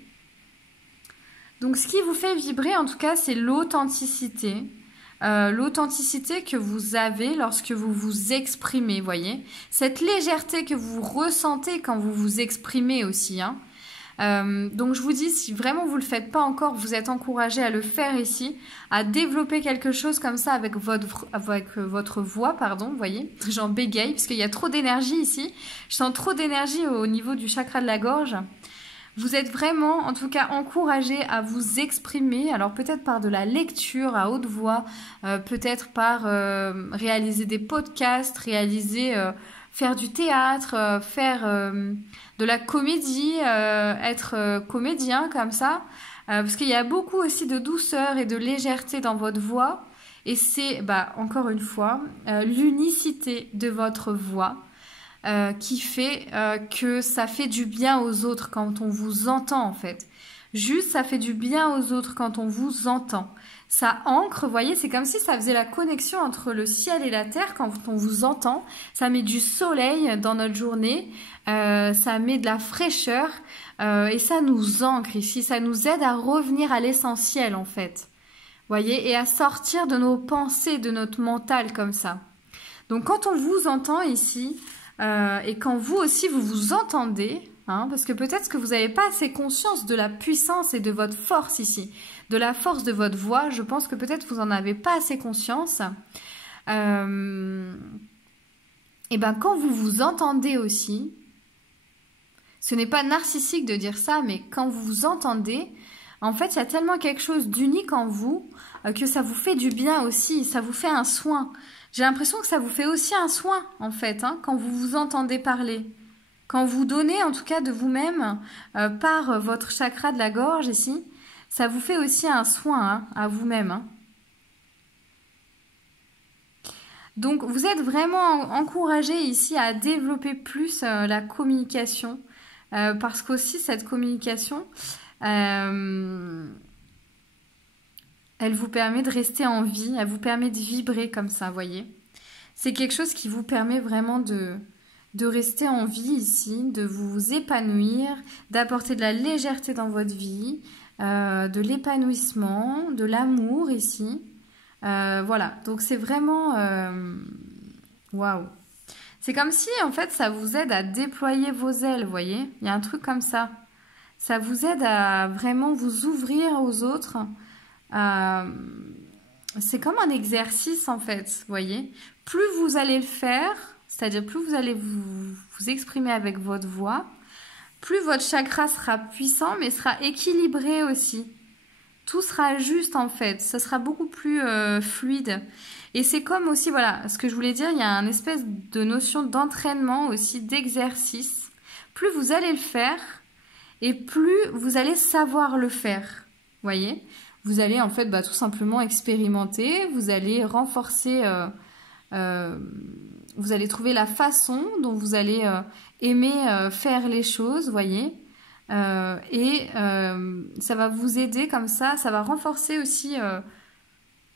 Donc, ce qui vous fait vibrer, en tout cas, c'est l'authenticité. L'authenticité que vous avez lorsque vous vous exprimez, voyez. Cette légèreté que vous ressentez quand vous vous exprimez aussi, hein. Donc je vous dis, si vraiment vous le faites pas encore, vous êtes encouragé à le faire ici, à développer quelque chose comme ça avec votre voix, pardon, vous voyez, j'en bégaye parce qu'il y a trop d'énergie ici, je sens trop d'énergie au niveau du chakra de la gorge. Vous êtes vraiment, en tout cas, encouragé à vous exprimer, alors peut-être par de la lecture à haute voix, peut-être par réaliser des podcasts, faire du théâtre, faire de la comédie, être comédien comme ça, parce qu'il y a beaucoup aussi de douceur et de légèreté dans votre voix, et c'est, encore une fois, l'unicité de votre voix qui fait que ça fait du bien aux autres quand on vous entend en fait. Juste, ça fait du bien aux autres quand on vous entend. Ça ancre, vous voyez, c'est comme si ça faisait la connexion entre le ciel et la terre quand on vous entend. Ça met du soleil dans notre journée, ça met de la fraîcheur et ça nous ancre ici. Ça nous aide à revenir à l'essentiel en fait. Vous voyez, et à sortir de nos pensées, de notre mental comme ça. Donc quand on vous entend ici et quand vous aussi vous vous entendez, hein, parce que peut-être que vous n'avez pas assez conscience de la puissance et de votre force ici, de la force de votre voix, je pense que peut-être vous n'en avez pas assez conscience. Et quand vous vous entendez aussi, ce n'est pas narcissique de dire ça, mais quand vous vous entendez, en fait, il y a tellement quelque chose d'unique en vous que ça vous fait du bien aussi, ça vous fait un soin. J'ai l'impression que ça vous fait aussi un soin, en fait, hein, quand vous vous entendez parler. Quand vous donnez, en tout cas, de vous-même, par votre chakra de la gorge, ici, ça vous fait aussi un soin, hein, à vous-même. Hein. Donc, vous êtes vraiment encouragé ici à développer plus la communication, parce qu'aussi, cette communication, elle vous permet de rester en vie, elle vous permet de vibrer comme ça, vous voyez. C'est quelque chose qui vous permet vraiment de rester en vie ici, de vous épanouir, d'apporter de la légèreté dans votre vie, de l'épanouissement, de l'amour ici. Voilà, donc c'est vraiment... waouh. C'est comme si, en fait, ça vous aide à déployer vos ailes, vous voyez. Il y a un truc comme ça. Ça vous aide à vraiment vous ouvrir aux autres. C'est comme un exercice, en fait, vous voyez. Plus vous allez le faire, c'est-à-dire plus vous allez vous exprimer avec votre voix, plus votre chakra sera puissant, mais sera équilibré aussi. Tout sera juste en fait, ça sera beaucoup plus fluide. Et c'est comme aussi, voilà, ce que je voulais dire, il y a une espèce de notion d'entraînement aussi, d'exercice. Plus vous allez le faire, et plus vous allez savoir le faire, voyez. Vous allez en fait tout simplement expérimenter, vous allez renforcer, vous allez trouver la façon dont vous allez aimer faire les choses, voyez. Ça va vous aider comme ça va renforcer aussi,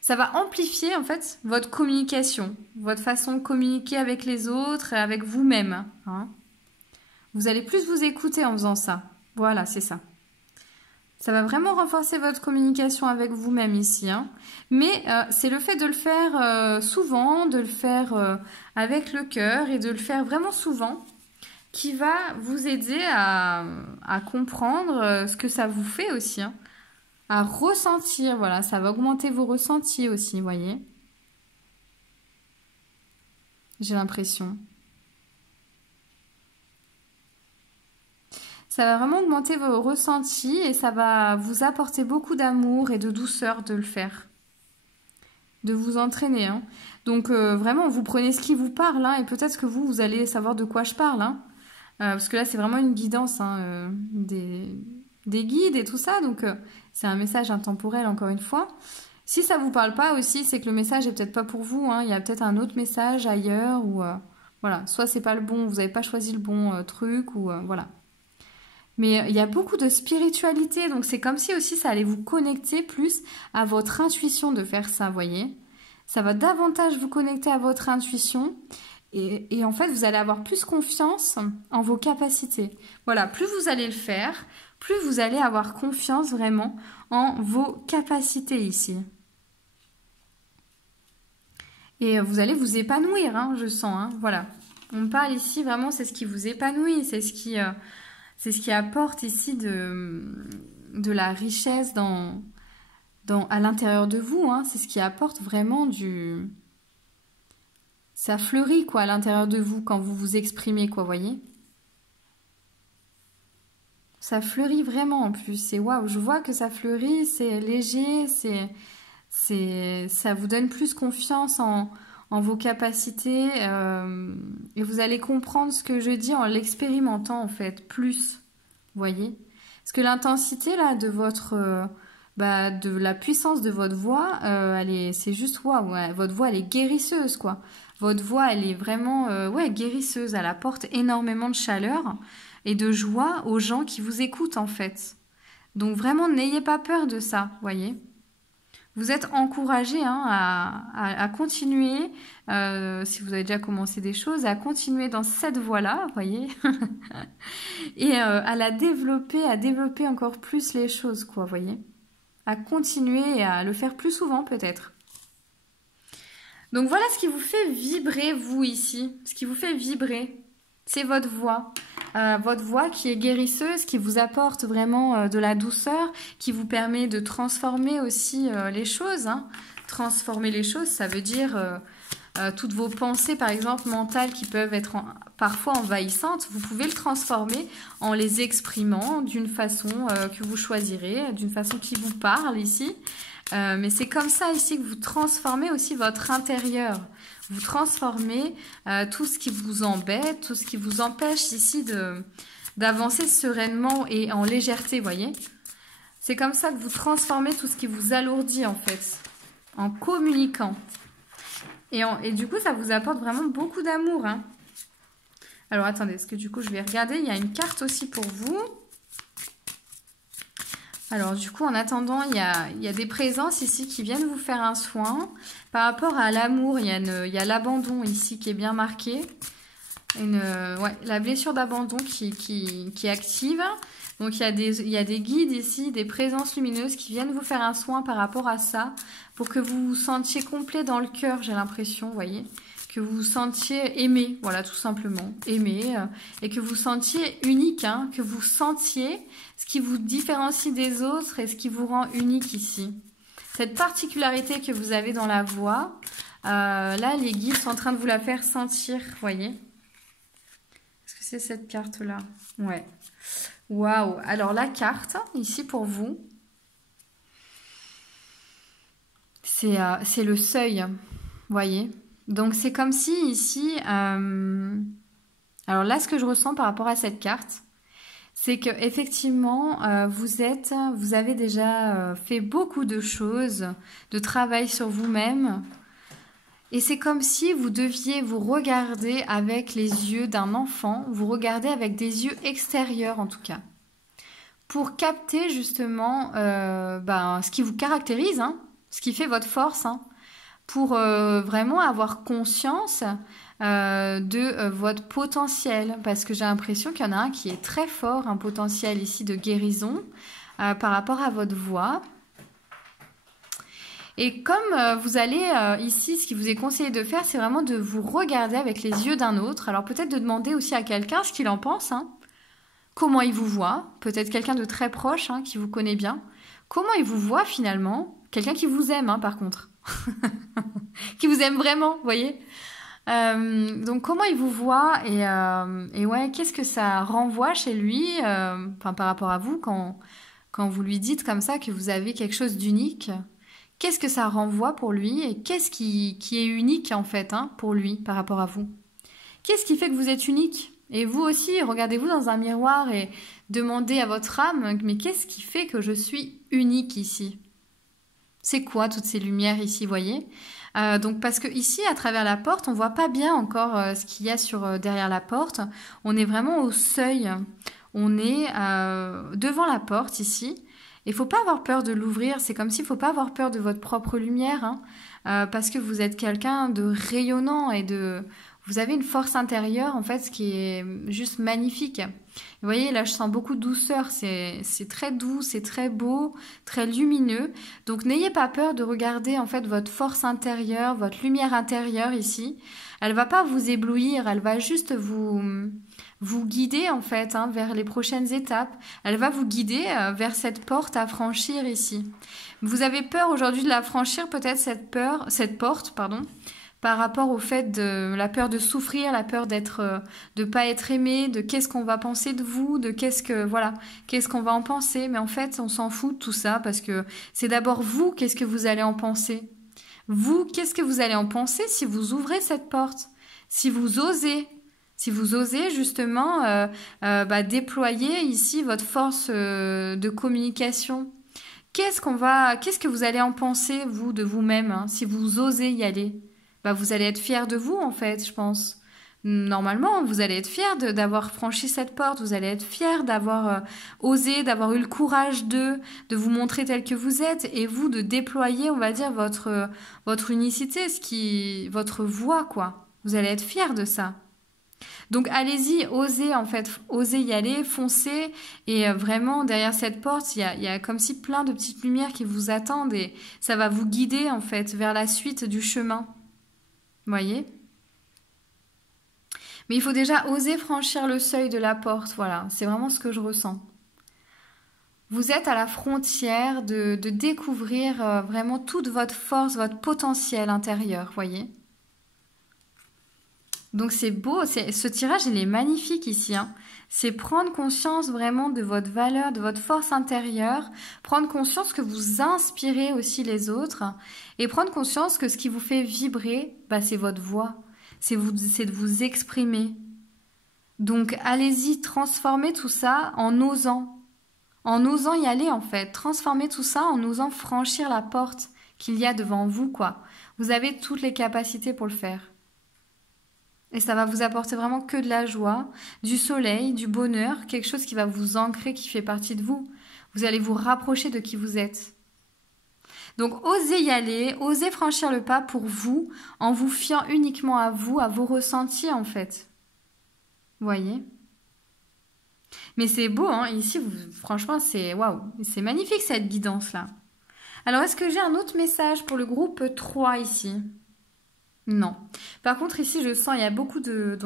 ça va amplifier en fait votre communication, votre façon de communiquer avec les autres et avec vous-même. Hein. Vous allez plus vous écouter en faisant ça. Voilà, c'est ça. Ça va vraiment renforcer votre communication avec vous-même ici. Hein. Mais c'est le fait de le faire souvent, de le faire avec le cœur et de le faire vraiment souvent qui va vous aider à comprendre ce que ça vous fait aussi. Hein. À ressentir, voilà, ça va augmenter vos ressentis aussi, vous voyez. J'ai l'impression. Ça va vraiment augmenter vos ressentis et ça va vous apporter beaucoup d'amour et de douceur de le faire. De vous entraîner. Hein. Donc vraiment, vous prenez ce qui vous parle hein, et peut-être que vous allez savoir de quoi je parle. Hein. Parce que là, c'est vraiment une guidance hein, des guides et tout ça. Donc c'est un message intemporel encore une fois. Si ça vous parle pas aussi, c'est que le message est peut-être pas pour vous. Hein. Il y a peut-être un autre message ailleurs ou voilà. Soit c'est pas le bon, vous n'avez pas choisi le bon truc ou voilà. Mais il y a beaucoup de spiritualité, donc c'est comme si aussi ça allait vous connecter plus à votre intuition de faire ça, voyez. Ça va davantage vous connecter à votre intuition et en fait vous allez avoir plus confiance en vos capacités. Voilà, plus vous allez le faire, plus vous allez avoir confiance vraiment en vos capacités ici. Et vous allez vous épanouir, hein, je sens, hein, voilà. On parle ici vraiment, c'est ce qui vous épanouit, c'est ce qui apporte ici de la richesse à l'intérieur de vous. Hein. C'est ce qui apporte vraiment ça fleurit quoi à l'intérieur de vous quand vous vous exprimez, quoi, voyez. Ça fleurit vraiment en plus. C'est waouh, je vois que ça fleurit, c'est léger, ça vous donne plus confiance en vos capacités et vous allez comprendre ce que je dis en l'expérimentant en fait, plus, vous voyez. Parce que l'intensité là de de la puissance de votre voix, c'est juste waouh, ouais, votre voix elle est guérisseuse quoi. Votre voix elle est vraiment guérisseuse, elle apporte énormément de chaleur et de joie aux gens qui vous écoutent en fait. Donc vraiment n'ayez pas peur de ça, voyez. Vous êtes encouragé hein, à continuer, si vous avez déjà commencé des choses, à continuer dans cette voie-là, vous voyez, et à développer encore plus les choses, quoi, vous voyez, à continuer et à le faire plus souvent peut-être. Donc voilà ce qui vous fait vibrer, vous ici, ce qui vous fait vibrer, c'est votre voix qui est guérisseuse, qui vous apporte vraiment de la douceur, qui vous permet de transformer aussi les choses. Hein. Transformer les choses, ça veut dire toutes vos pensées, par exemple, mentales qui peuvent être parfois envahissantes, vous pouvez le transformer en les exprimant d'une façon que vous choisirez, d'une façon qui vous parle ici. Mais c'est comme ça ici que vous transformez aussi votre intérieur. Vous transformez tout ce qui vous embête, tout ce qui vous empêche ici d'avancer sereinement et en légèreté, voyez. C'est comme ça que vous transformez tout ce qui vous alourdit en fait, en communiquant. Et du coup, ça vous apporte vraiment beaucoup d'amour. Hein. Alors attendez, est-ce que du coup je vais regarder, il y a une carte aussi pour vous. Alors du coup, en attendant, il y a des présences ici qui viennent vous faire un soin. Par rapport à l'amour, il y a l'abandon ici qui est bien marqué. La blessure d'abandon qui est active. Donc il y a des guides ici, des présences lumineuses qui viennent vous faire un soin par rapport à ça. Pour que vous vous sentiez complet dans le cœur, j'ai l'impression, vous voyez. Que vous vous sentiez aimé, voilà, tout simplement, aimé, et que vous sentiez unique, hein, que vous sentiez ce qui vous différencie des autres et ce qui vous rend unique ici. Cette particularité que vous avez dans la voix, là, les guides sont en train de vous la faire sentir, vous voyez. Est-ce que c'est cette carte-là. Ouais. Waouh. Alors la carte, ici pour vous, c'est le seuil. Voyez? Donc c'est comme si ici... alors là, ce que je ressens par rapport à cette carte, c'est que effectivement, vous avez déjà fait beaucoup de choses, de travail sur vous-même. Et c'est comme si vous deviez vous regarder avec les yeux d'un enfant, vous regarder avec des yeux extérieurs en tout cas, pour capter justement ce qui vous caractérise, hein, ce qui fait votre force, hein, pour vraiment avoir conscience de votre potentiel. Parce que j'ai l'impression qu'il y en a un qui est très fort, un potentiel ici de guérison par rapport à votre voix. Et comme vous allez ici, ce qui vous est conseillé de faire, c'est vraiment de vous regarder avec les yeux d'un autre. Alors peut-être de demander aussi à quelqu'un ce qu'il en pense, hein. Comment il vous voit, peut-être quelqu'un de très proche, hein, qui vous connaît bien. Comment il vous voit finalement, quelqu'un qui vous aime, hein, par contre. Qui vous aime vraiment, vous voyez. Donc comment il vous voit et ouais, qu'est-ce que ça renvoie chez lui par rapport à vous quand vous lui dites comme ça que vous avez quelque chose d'unique. Qu'est-ce que ça renvoie pour lui et qu'est-ce qui est unique en fait, hein, pour lui par rapport à vous? Qu'est-ce qui fait que vous êtes unique? Et vous aussi, regardez-vous dans un miroir et demandez à votre âme, mais qu'est-ce qui fait que je suis unique ici? C'est quoi toutes ces lumières ici, voyez? Donc parce que ici, à travers la porte, on voit pas bien encore ce qu'il y a derrière la porte. On est vraiment au seuil. On est devant la porte ici. Il faut pas avoir peur de l'ouvrir. C'est comme s'il faut pas avoir peur de votre propre lumière, hein, parce que vous êtes quelqu'un de rayonnant et vous avez une force intérieure en fait, ce qui est juste magnifique. Vous voyez, là, je sens beaucoup de douceur. C'est très doux, c'est très beau, très lumineux. Donc, n'ayez pas peur de regarder en fait votre force intérieure, votre lumière intérieure ici. Elle va pas vous éblouir, elle va juste vous guider en fait, hein, vers les prochaines étapes. Elle va vous guider vers cette porte à franchir ici. Vous avez peur aujourd'hui de la franchir, peut-être cette porte, pardon, par rapport au fait de la peur de souffrir, la peur de pas être aimé, de qu'est-ce qu'on va penser de vous, de qu'est-ce qu'on va en penser. Mais en fait, on s'en fout de tout ça parce que c'est d'abord vous, qu'est-ce que vous allez en penser. Vous, qu'est-ce que vous allez en penser si vous ouvrez cette porte, si vous osez justement déployer ici votre force de communication. Qu'est-ce que vous allez en penser, vous, de vous-même, hein, si vous osez y aller? Vous allez être fier de vous, en fait, je pense. Normalement, vous allez être fier d'avoir franchi cette porte, vous allez être fier d'avoir osé, d'avoir eu le courage de vous montrer tel que vous êtes, et vous, de déployer, on va dire, votre unicité, votre voix, quoi. Vous allez être fier de ça. Donc allez-y, osez en fait, osez y aller, foncez et vraiment derrière cette porte, il y a comme si plein de petites lumières qui vous attendent et ça va vous guider en fait vers la suite du chemin. Voyez? Mais il faut déjà oser franchir le seuil de la porte, voilà, c'est vraiment ce que je ressens. Vous êtes à la frontière de découvrir vraiment toute votre force, votre potentiel intérieur, voyez? Donc c'est beau, ce tirage il est magnifique ici, hein. C'est prendre conscience vraiment de votre valeur, de votre force intérieure, prendre conscience que vous inspirez aussi les autres et prendre conscience que ce qui vous fait vibrer, c'est votre voix, c'est de vous exprimer. Donc allez-y, transformez tout ça en osant y aller en fait, transformez tout ça en osant franchir la porte qu'il y a devant vous, quoi. Vous avez toutes les capacités pour le faire. Et ça va vous apporter vraiment que de la joie, du soleil, du bonheur, quelque chose qui va vous ancrer, qui fait partie de vous. Vous allez vous rapprocher de qui vous êtes. Donc osez y aller, osez franchir le pas pour vous, en vous fiant uniquement à vous, à vos ressentis en fait. Voyez? Mais c'est beau, hein, ici, franchement, c'est waouh, c'est magnifique cette guidance-là. Alors, est-ce que j'ai un autre message pour le groupe 3 ici ? Non. Par contre, ici, je sens, il y a donc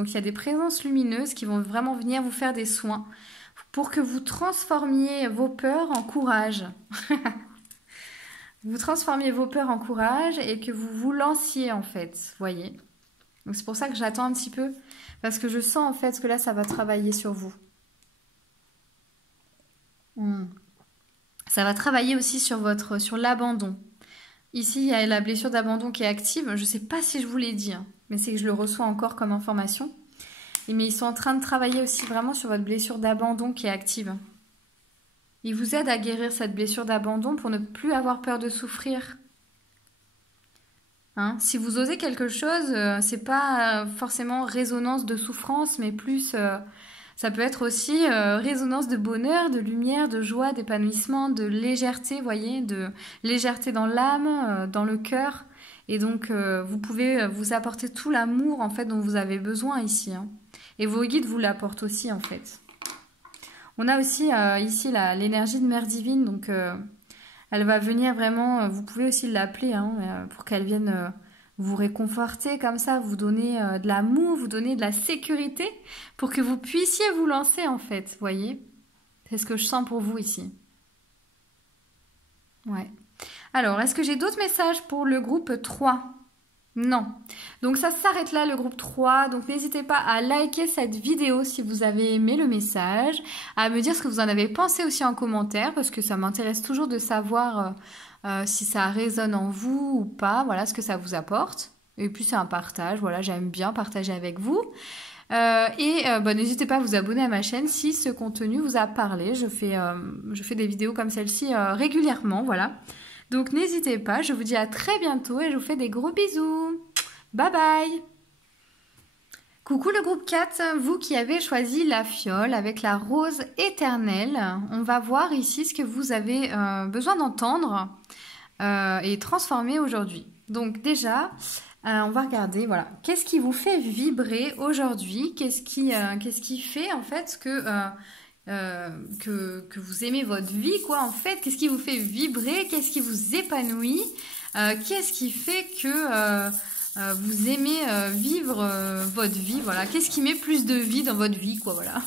il y a des présences lumineuses qui vont vraiment venir vous faire des soins pour que vous transformiez vos peurs en courage. Vous transformiez vos peurs en courage et que vous vous lanciez, en fait, voyez. Donc c'est pour ça que j'attends un petit peu, parce que je sens en fait que là, ça va travailler sur vous. Ça va travailler aussi sur sur l'abandon. Ici, il y a la blessure d'abandon qui est active. Je ne sais pas si je vous l'ai dit, hein, mais c'est que je le reçois encore comme information. Mais ils sont en train de travailler aussi vraiment sur votre blessure d'abandon qui est active. Ils vous aident à guérir cette blessure d'abandon pour ne plus avoir peur de souffrir. Hein, si vous osez quelque chose, c'est pas forcément résonance de souffrance, mais plus, ça peut être aussi résonance de bonheur, de lumière, de joie, d'épanouissement, de légèreté, voyez, de légèreté dans l'âme, dans le cœur. Et donc, vous pouvez vous apporter tout l'amour en fait dont vous avez besoin ici. Hein. Et vos guides vous l'apportent aussi en fait. On a aussi ici l'énergie de Mère Divine, donc elle va venir vraiment, vous pouvez aussi l'appeler hein, pour qu'elle vienne vous réconforter comme ça, vous donner de l'amour, vous donner de la sécurité pour que vous puissiez vous lancer en fait, vous voyez. C'est ce que je sens pour vous ici. Ouais. Alors, est-ce que j'ai d'autres messages pour le groupe 3 ? Non. Donc ça s'arrête là le groupe 3. Donc n'hésitez pas à liker cette vidéo si vous avez aimé le message, à me dire ce que vous en avez pensé aussi en commentaire parce que ça m'intéresse toujours de savoir si ça résonne en vous ou pas, voilà ce que ça vous apporte. Et puis c'est un partage, voilà, j'aime bien partager avec vous. N'hésitez pas à vous abonner à ma chaîne si ce contenu vous a parlé. Je fais des vidéos comme celle-ci régulièrement, voilà. Donc n'hésitez pas, je vous dis à très bientôt et je vous fais des gros bisous. Bye bye. Coucou le groupe 4, vous qui avez choisi la fiole avec la rose éternelle. On va voir ici ce que vous avez besoin d'entendre et transformer aujourd'hui. Donc déjà, on va regarder, voilà, qu'est-ce qui vous fait vibrer aujourd'hui? Qu'est-ce qui fait en fait que vous aimez votre vie, quoi, en fait? Qu'est-ce qui vous fait vibrer? Qu'est-ce qui vous épanouit? Qu'est-ce qui fait que vous aimez vivre votre vie, voilà? Qu'est-ce qui met plus de vie dans votre vie, quoi, voilà?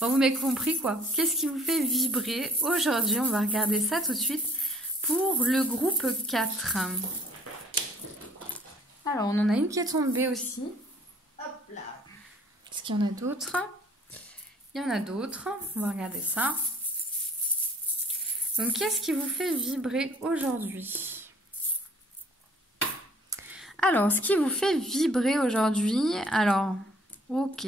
Bon, vous m'avez compris, quoi. Qu'est-ce qui vous fait vibrer aujourd'hui? On va regarder ça tout de suite pour le groupe 4. Alors, on en a une qui est tombée aussi. Hop là. Est-ce qu'il y en a d'autres? Il y en a d'autres, on va regarder ça. Donc, qu'est-ce qui vous fait vibrer aujourd'hui? Alors, ce qui vous fait vibrer aujourd'hui, alors, ok.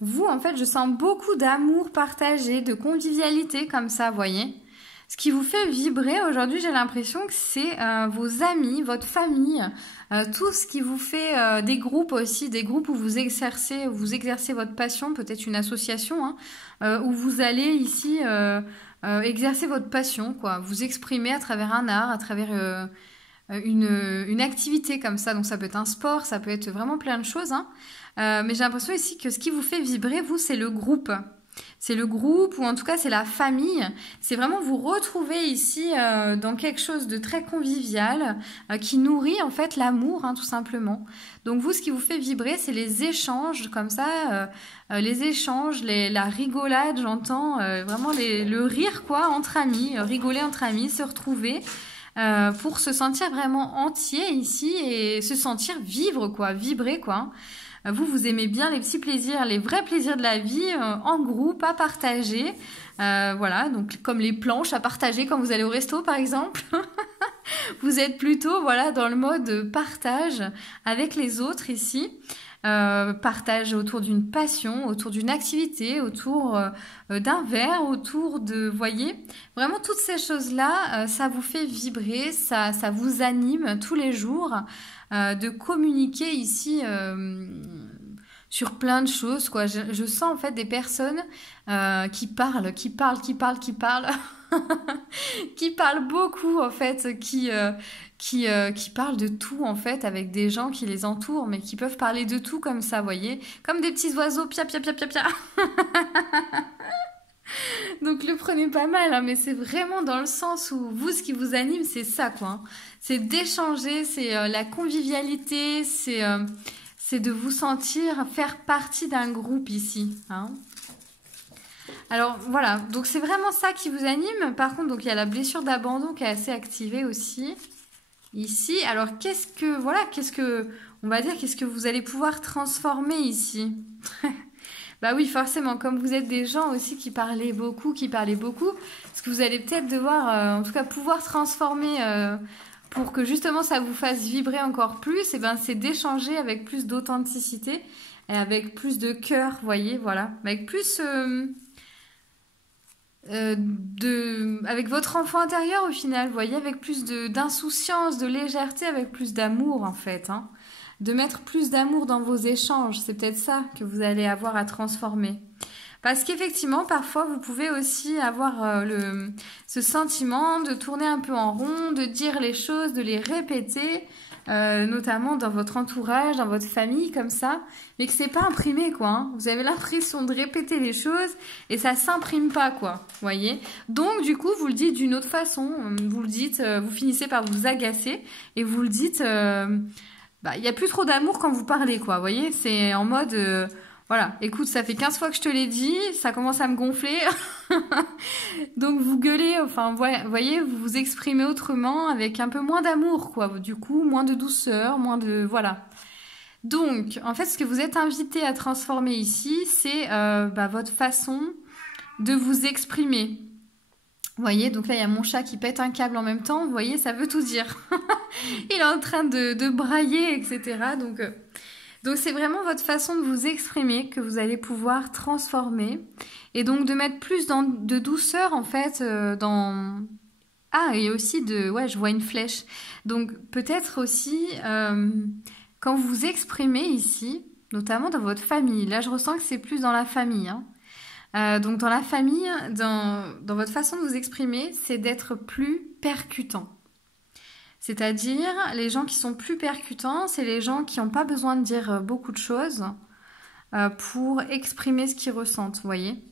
Vous, en fait, je sens beaucoup d'amour partagé, de convivialité comme ça, vous voyez. Ce qui vous fait vibrer aujourd'hui, j'ai l'impression que c'est vos amis, votre famille, tout ce qui vous fait des groupes aussi, des groupes où vous exercez votre passion, peut-être une association, hein, où vous allez ici exercer votre passion, quoi, vous exprimer à travers un art, à travers une activité comme ça. Donc ça peut être un sport, ça peut être vraiment plein de choses, hein. Mais j'ai l'impression ici que ce qui vous fait vibrer, vous, c'est le groupe. C'est le groupe ou en tout cas c'est la famille. C'est vraiment vous retrouver ici dans quelque chose de très convivial qui nourrit en fait l'amour, hein, tout simplement. Donc vous, ce qui vous fait vibrer, c'est les échanges comme ça, les échanges, la rigolade, j'entends vraiment le rire quoi entre amis, rigoler entre amis, se retrouver. Pour se sentir vraiment entier ici et se sentir vivre quoi, vibrer quoi. Vous aimez bien les petits plaisirs, les vrais plaisirs de la vie en groupe, à partager. Voilà, donc comme les planches à partager quand vous allez au resto par exemple. Vous êtes plutôt voilà dans le mode partage avec les autres ici. Partage autour d'une passion, autour d'une activité, autour d'un verre, autour de, voyez, vraiment toutes ces choses-là, ça vous fait vibrer, ça vous anime tous les jours de communiquer ici sur plein de choses, quoi. Je sens en fait des personnes qui parlent, qui parlent, qui parlent beaucoup en fait, qui parlent de tout en fait avec des gens qui les entourent, mais qui peuvent parler de tout comme ça, voyez, comme des petits oiseaux, pia pia pia pia pia. Donc le prenez pas mal, hein, mais c'est vraiment dans le sens où vous, ce qui vous anime, c'est ça, quoi. Hein. C'est d'échanger, c'est la convivialité, c'est de vous sentir faire partie d'un groupe ici. Hein. Alors voilà, donc c'est vraiment ça qui vous anime. Par contre, donc il y a la blessure d'abandon qui est assez activée aussi ici. Alors on va dire, qu'est-ce que vous allez pouvoir transformer ici? Bah oui, forcément, comme vous êtes des gens aussi qui parlaient beaucoup, ce que vous allez peut-être devoir, en tout cas, pouvoir transformer pour que justement ça vous fasse vibrer encore plus, et ben c'est d'échanger avec plus d'authenticité et avec plus de cœur, voyez, voilà, avec plus avec votre enfant intérieur au final, vous voyez, avec plus d'insouciance, de légèreté, avec plus d'amour en fait, hein. De mettre plus d'amour dans vos échanges, c'est peut-être ça que vous allez avoir à transformer. Parce qu'effectivement, parfois, vous pouvez aussi avoir ce sentiment de tourner un peu en rond, de dire les choses, de les répéter, notamment dans votre entourage, dans votre famille, comme ça, mais que c'est pas imprimé, quoi, hein. Vous avez l'impression de répéter les choses et ça s'imprime pas, quoi, voyez. Donc, du coup, vous le dites d'une autre façon. Vous le dites, vous finissez par vous agacer et vous le dites... il y a plus trop d'amour quand vous parlez, quoi, vous voyez, c'est en mode, voilà, écoute, ça fait 15 fois que je te l'ai dit, ça commence à me gonfler, donc vous gueulez, enfin, vous voyez, vous vous exprimez autrement, avec un peu moins d'amour, quoi, du coup, moins de douceur, voilà. Donc, en fait, ce que vous êtes invité à transformer ici, c'est votre façon de vous exprimer. Vous voyez, donc là, il y a mon chat qui pète un câble en même temps. Vous voyez, ça veut tout dire. Il est en train de brailler, etc. Donc c'est vraiment votre façon de vous exprimer que vous allez pouvoir transformer. Et donc, de mettre plus de douceur, en fait, dans... Ah, et aussi Ouais, je vois une flèche. Donc, peut-être aussi, quand vous vous exprimez ici, notamment dans votre famille. Là, je ressens que c'est plus dans la famille, hein. Donc dans la famille, dans votre façon de vous exprimer, c'est d'être plus percutant. C'est-à-dire, les gens qui sont plus percutants, c'est les gens qui n'ont pas besoin de dire beaucoup de choses pour exprimer ce qu'ils ressentent, vous voyez.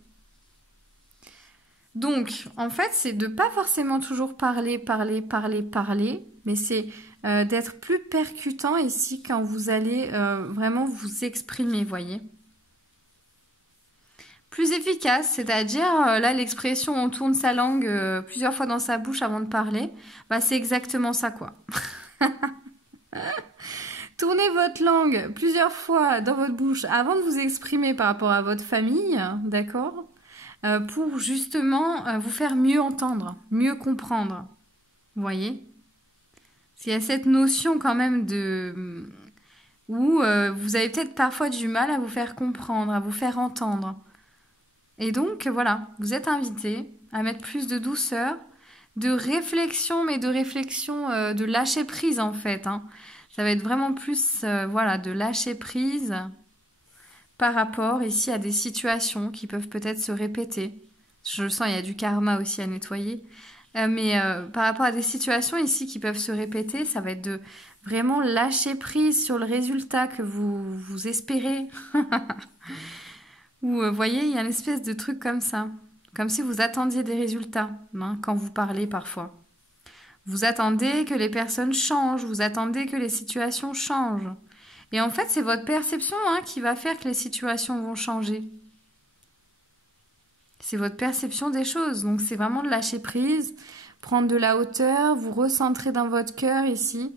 Donc, en fait, c'est de pas forcément toujours parler, mais c'est d'être plus percutant ici quand vous allez vraiment vous exprimer, vous voyez. Plus efficace, c'est-à-dire, là, l'expression on tourne sa langue plusieurs fois dans sa bouche avant de parler, c'est exactement ça, quoi. Tournez votre langue plusieurs fois dans votre bouche avant de vous exprimer par rapport à votre famille, d'accord, pour justement vous faire mieux entendre, mieux comprendre. Vous voyez? Il y a cette notion quand même où vous avez peut-être parfois du mal à vous faire comprendre, à vous faire entendre. Et donc, voilà, vous êtes invité à mettre plus de douceur, de réflexion, mais de réflexion, de lâcher prise en fait, hein. Ça va être vraiment plus, de lâcher prise par rapport ici à des situations qui peuvent peut-être se répéter. Je le sens, il y a du karma aussi à nettoyer. Mais par rapport à des situations ici qui peuvent se répéter, ça va être de vraiment lâcher prise sur le résultat que vous espérez. Ou, voyez, il y a une espèce de truc comme ça. Comme si vous attendiez des résultats, hein, quand vous parlez parfois. Vous attendez que les personnes changent, vous attendez que les situations changent. Et en fait, c'est votre perception, hein, qui va faire que les situations vont changer. C'est votre perception des choses. Donc, c'est vraiment de lâcher prise, prendre de la hauteur, vous recentrer dans votre cœur ici.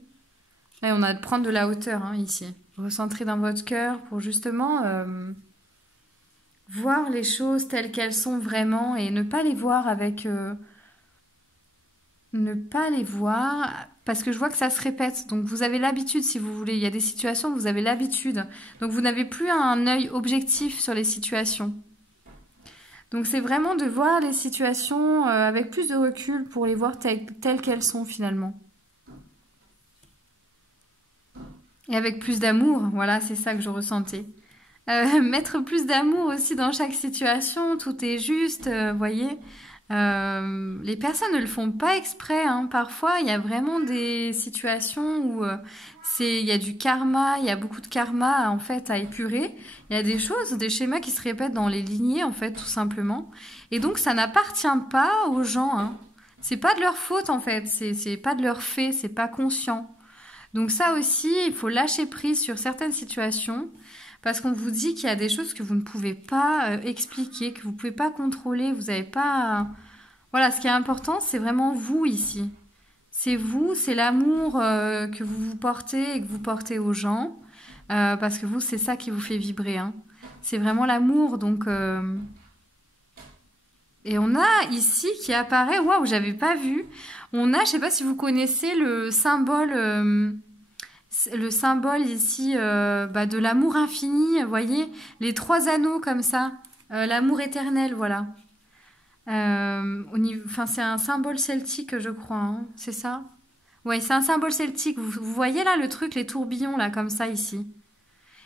Là, on a de prendre de la hauteur, hein, ici. Recentrer dans votre cœur pour justement... voir les choses telles qu'elles sont vraiment et ne pas les voir avec... ne pas les voir parce que je vois que ça se répète. Donc vous avez l'habitude, si vous voulez. Il y a des situations où vous avez l'habitude. Donc vous n'avez plus un œil objectif sur les situations. Donc c'est vraiment de voir les situations avec plus de recul pour les voir telles qu'elles sont finalement. Et avec plus d'amour, voilà, c'est ça que je ressentais. Mettre plus d'amour aussi dans chaque situation, tout est juste, voyez. Les personnes ne le font pas exprès, hein. Parfois, il y a vraiment des situations où il y a du karma, il y a beaucoup de karma en fait à épurer. Il y a des choses, des schémas qui se répètent dans les lignées en fait, tout simplement. Et donc, ça n'appartient pas aux gens, hein. C'est pas de leur faute en fait, c'est pas de leur fait, c'est pas conscient. Donc ça aussi, il faut lâcher prise sur certaines situations. Parce qu'on vous dit qu'il y a des choses que vous ne pouvez pas expliquer, que vous ne pouvez pas contrôler, vous n'avez pas... Voilà, ce qui est important, c'est vraiment vous ici. C'est vous, c'est l'amour que vous portez et que vous portez aux gens. Parce que vous, c'est ça qui vous fait vibrer. Hein. C'est vraiment l'amour, donc... Et on a ici qui apparaît... Waouh, j'avais pas vu. On a, je sais pas si vous connaissez le symbole ici de l'amour infini. Vous voyez, les 3 anneaux comme ça. L'amour éternel, voilà. Enfin, c'est un symbole celtique, je crois. Hein. C'est ça? Ouais, c'est un symbole celtique. Vous voyez là le truc, les tourbillons là, comme ça ici.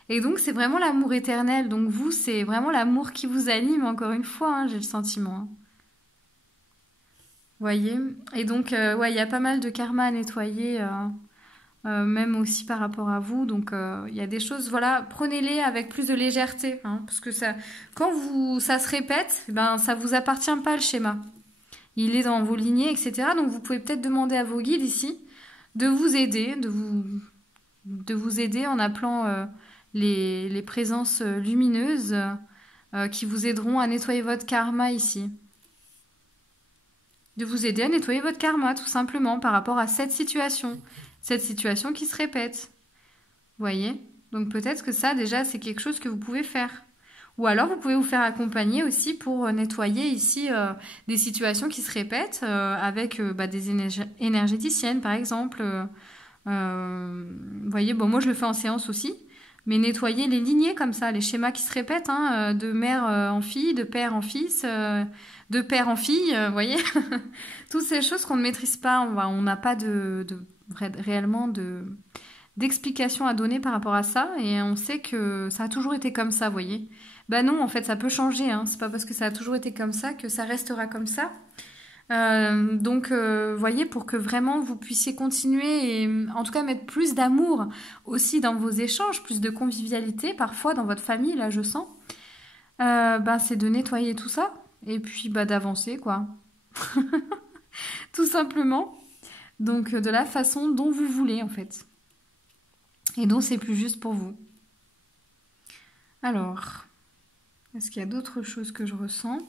Et donc, c'est vraiment l'amour éternel. Donc, vous, c'est vraiment l'amour qui vous anime, encore une fois, hein, j'ai le sentiment. Hein. Vous voyez? Et donc, ouais, il y a pas mal de karma à nettoyer, même aussi par rapport à vous. Donc, il y a des choses, voilà, prenez-les avec plus de légèreté. Hein, parce que ça, quand ça se répète, ben, ça vous appartient pas, le schéma. Il est dans vos lignées, etc. Donc, vous pouvez peut-être demander à vos guides ici de vous aider, de vous aider en appelant... les présences lumineuses qui vous aideront à nettoyer votre karma ici. De vous aider à nettoyer votre karma, tout simplement, par rapport à cette situation qui se répète. Vous voyez? Donc peut-être que ça, déjà, c'est quelque chose que vous pouvez faire. Ou alors, vous pouvez vous faire accompagner aussi pour nettoyer ici des situations qui se répètent avec des énergéticiennes, par exemple. Vous voyez, bon, moi, je le fais en séance aussi. Mais nettoyer les lignées comme ça, les schémas qui se répètent, hein, de mère en fille, de père en fils, de père en fille, vous voyez. Toutes ces choses qu'on ne maîtrise pas, on n'a pas réellement d'explication à donner par rapport à ça, et on sait que ça a toujours été comme ça, vous voyez. Ben non, en fait, ça peut changer, hein. C'est pas parce que ça a toujours été comme ça que ça restera comme ça. Donc, voyez, pour que vraiment vous puissiez continuer et en tout cas mettre plus d'amour aussi dans vos échanges, plus de convivialité parfois dans votre famille, là je sens, c'est de nettoyer tout ça et puis d'avancer quoi, tout simplement. Donc de la façon dont vous voulez en fait et dont c'est plus juste pour vous. Alors, est-ce qu'il y a d'autres choses que je ressens ?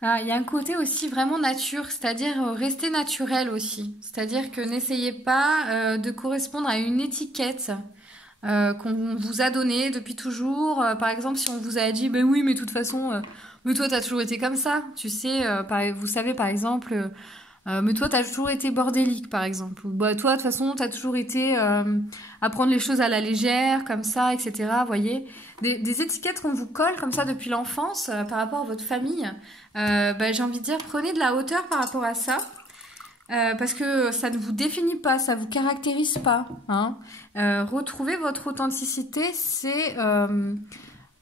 Ah, il y a un côté aussi vraiment nature, c'est-à-dire rester naturel aussi. C'est-à-dire que n'essayez pas de correspondre à une étiquette qu'on vous a donnée depuis toujours. Par exemple, si on vous a dit, ben oui, mais de toute façon, mais toi, t'as toujours été comme ça. Tu sais, vous savez, par exemple, mais toi, t'as toujours été bordélique, par exemple. Ou bah, toi, de toute façon, t'as toujours été à prendre les choses à la légère, comme ça, etc. Vous voyez, des étiquettes qu'on vous colle comme ça depuis l'enfance par rapport à votre famille. J'ai envie de dire, prenez de la hauteur par rapport à ça. Parce que ça ne vous définit pas, ça vous caractérise pas. Hein. Retrouver votre authenticité, c'est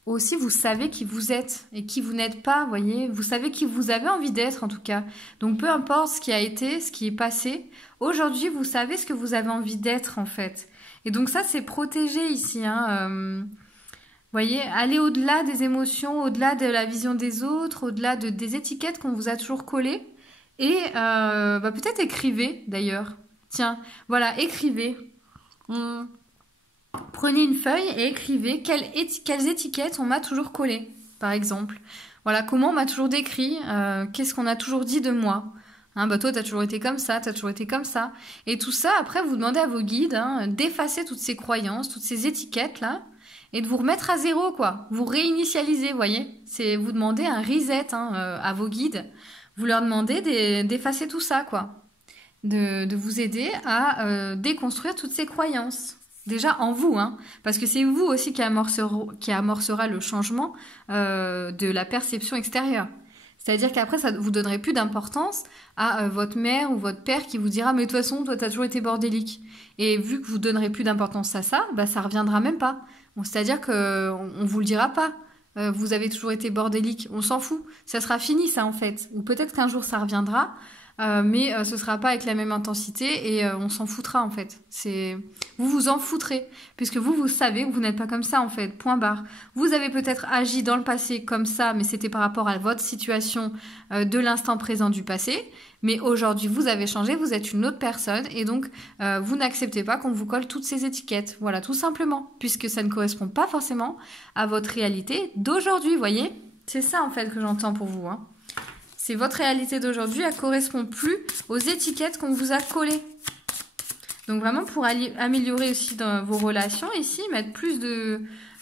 aussi vous savez qui vous êtes et qui vous n'êtes pas, vous voyez. Vous savez qui vous avez envie d'être en tout cas. Donc peu importe ce qui a été, ce qui est passé, aujourd'hui vous savez ce que vous avez envie d'être en fait. Et donc ça c'est protégé ici. Hein. Vous voyez, aller au-delà des émotions, au-delà de la vision des autres, au-delà des étiquettes qu'on vous a toujours collées. Et peut-être écrivez d'ailleurs. Tiens, voilà, écrivez. Prenez une feuille et écrivez quelles étiquettes on m'a toujours collées, par exemple. Voilà, comment on m'a toujours décrit, qu'est-ce qu'on a toujours dit de moi. Hein, toi, t'as toujours été comme ça, t'as toujours été comme ça. Et tout ça, après, vous demandez à vos guides d'effacer toutes ces croyances, toutes ces étiquettes-là, et de vous remettre à zéro, quoi. Vous réinitialiser, vous voyez. C'est vous demandez un reset à vos guides. Vous leur demandez d'effacer tout ça, quoi. De vous aider à déconstruire toutes ces croyances. Déjà en vous, hein, parce que c'est vous aussi qui amorcera le changement de la perception extérieure. C'est-à-dire qu'après, ça vous donnerait plus d'importance à votre mère ou votre père qui vous dira « Mais de toute façon, toi, t'as toujours été bordélique. » Et vu que vous donnerez plus d'importance à ça, ça reviendra même pas. Bon, c'est-à-dire qu'on vous le dira pas. Vous avez toujours été bordélique. On s'en fout. Ça sera fini, ça, en fait. Ou peut-être qu'un jour, ça reviendra. mais ce sera pas avec la même intensité et on s'en foutra en fait. Vous vous en foutrez puisque vous savez que vous n'êtes pas comme ça en fait. Point barre. Vous avez peut-être agi dans le passé comme ça, mais c'était par rapport à votre situation de l'instant présent du passé. Mais aujourd'hui, vous avez changé, vous êtes une autre personne et donc vous n'acceptez pas qu'on vous colle toutes ces étiquettes. Voilà, tout simplement, puisque ça ne correspond pas forcément à votre réalité d'aujourd'hui, voyez? C'est ça en fait que j'entends pour vous, hein. C'est votre réalité d'aujourd'hui, elle ne correspond plus aux étiquettes qu'on vous a collées. Donc vraiment pour améliorer aussi dans vos relations ici, mettre plus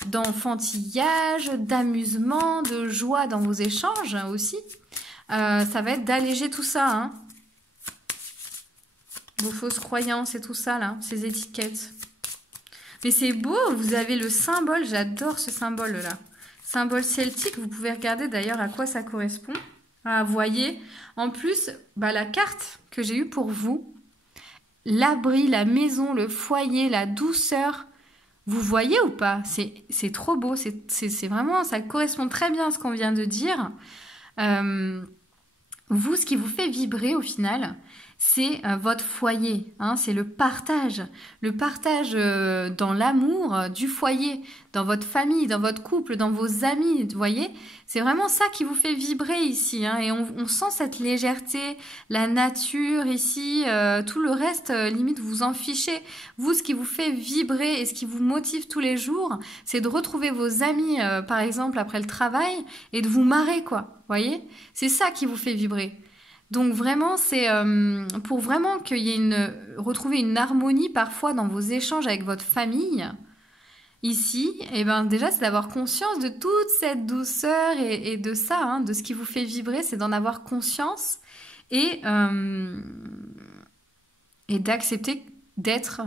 d'enfantillage, d'amusement, de joie dans vos échanges aussi. Ça va être d'alléger tout ça, hein. Vos fausses croyances et tout ça là, ces étiquettes. Mais c'est beau, vous avez le symbole, j'adore ce symbole là. Symbole celtique, vous pouvez regarder d'ailleurs à quoi ça correspond. Ah, voyez, en plus, la carte que j'ai eue pour vous, l'abri, la maison, le foyer, la douceur, vous voyez ou pas? C'est trop beau, c'est vraiment, ça correspond très bien à ce qu'on vient de dire. Vous, ce qui vous fait vibrer au final, c'est votre foyer, hein, c'est le partage dans l'amour du foyer, dans votre famille, dans votre couple, dans vos amis, vous voyez, c'est vraiment ça qui vous fait vibrer ici, hein, et on sent cette légèreté, la nature ici, tout le reste, limite vous en fichez. Vous, ce qui vous fait vibrer et ce qui vous motive tous les jours, c'est de retrouver vos amis, par exemple, après le travail, et de vous marrer, quoi, vous voyez, c'est ça qui vous fait vibrer. Donc vraiment, c'est pour vraiment qu'il y ait retrouver une harmonie parfois dans vos échanges avec votre famille. Ici, et ben déjà, c'est d'avoir conscience de toute cette douceur et de ça, hein, de ce qui vous fait vibrer, c'est d'en avoir conscience et d'accepter d'être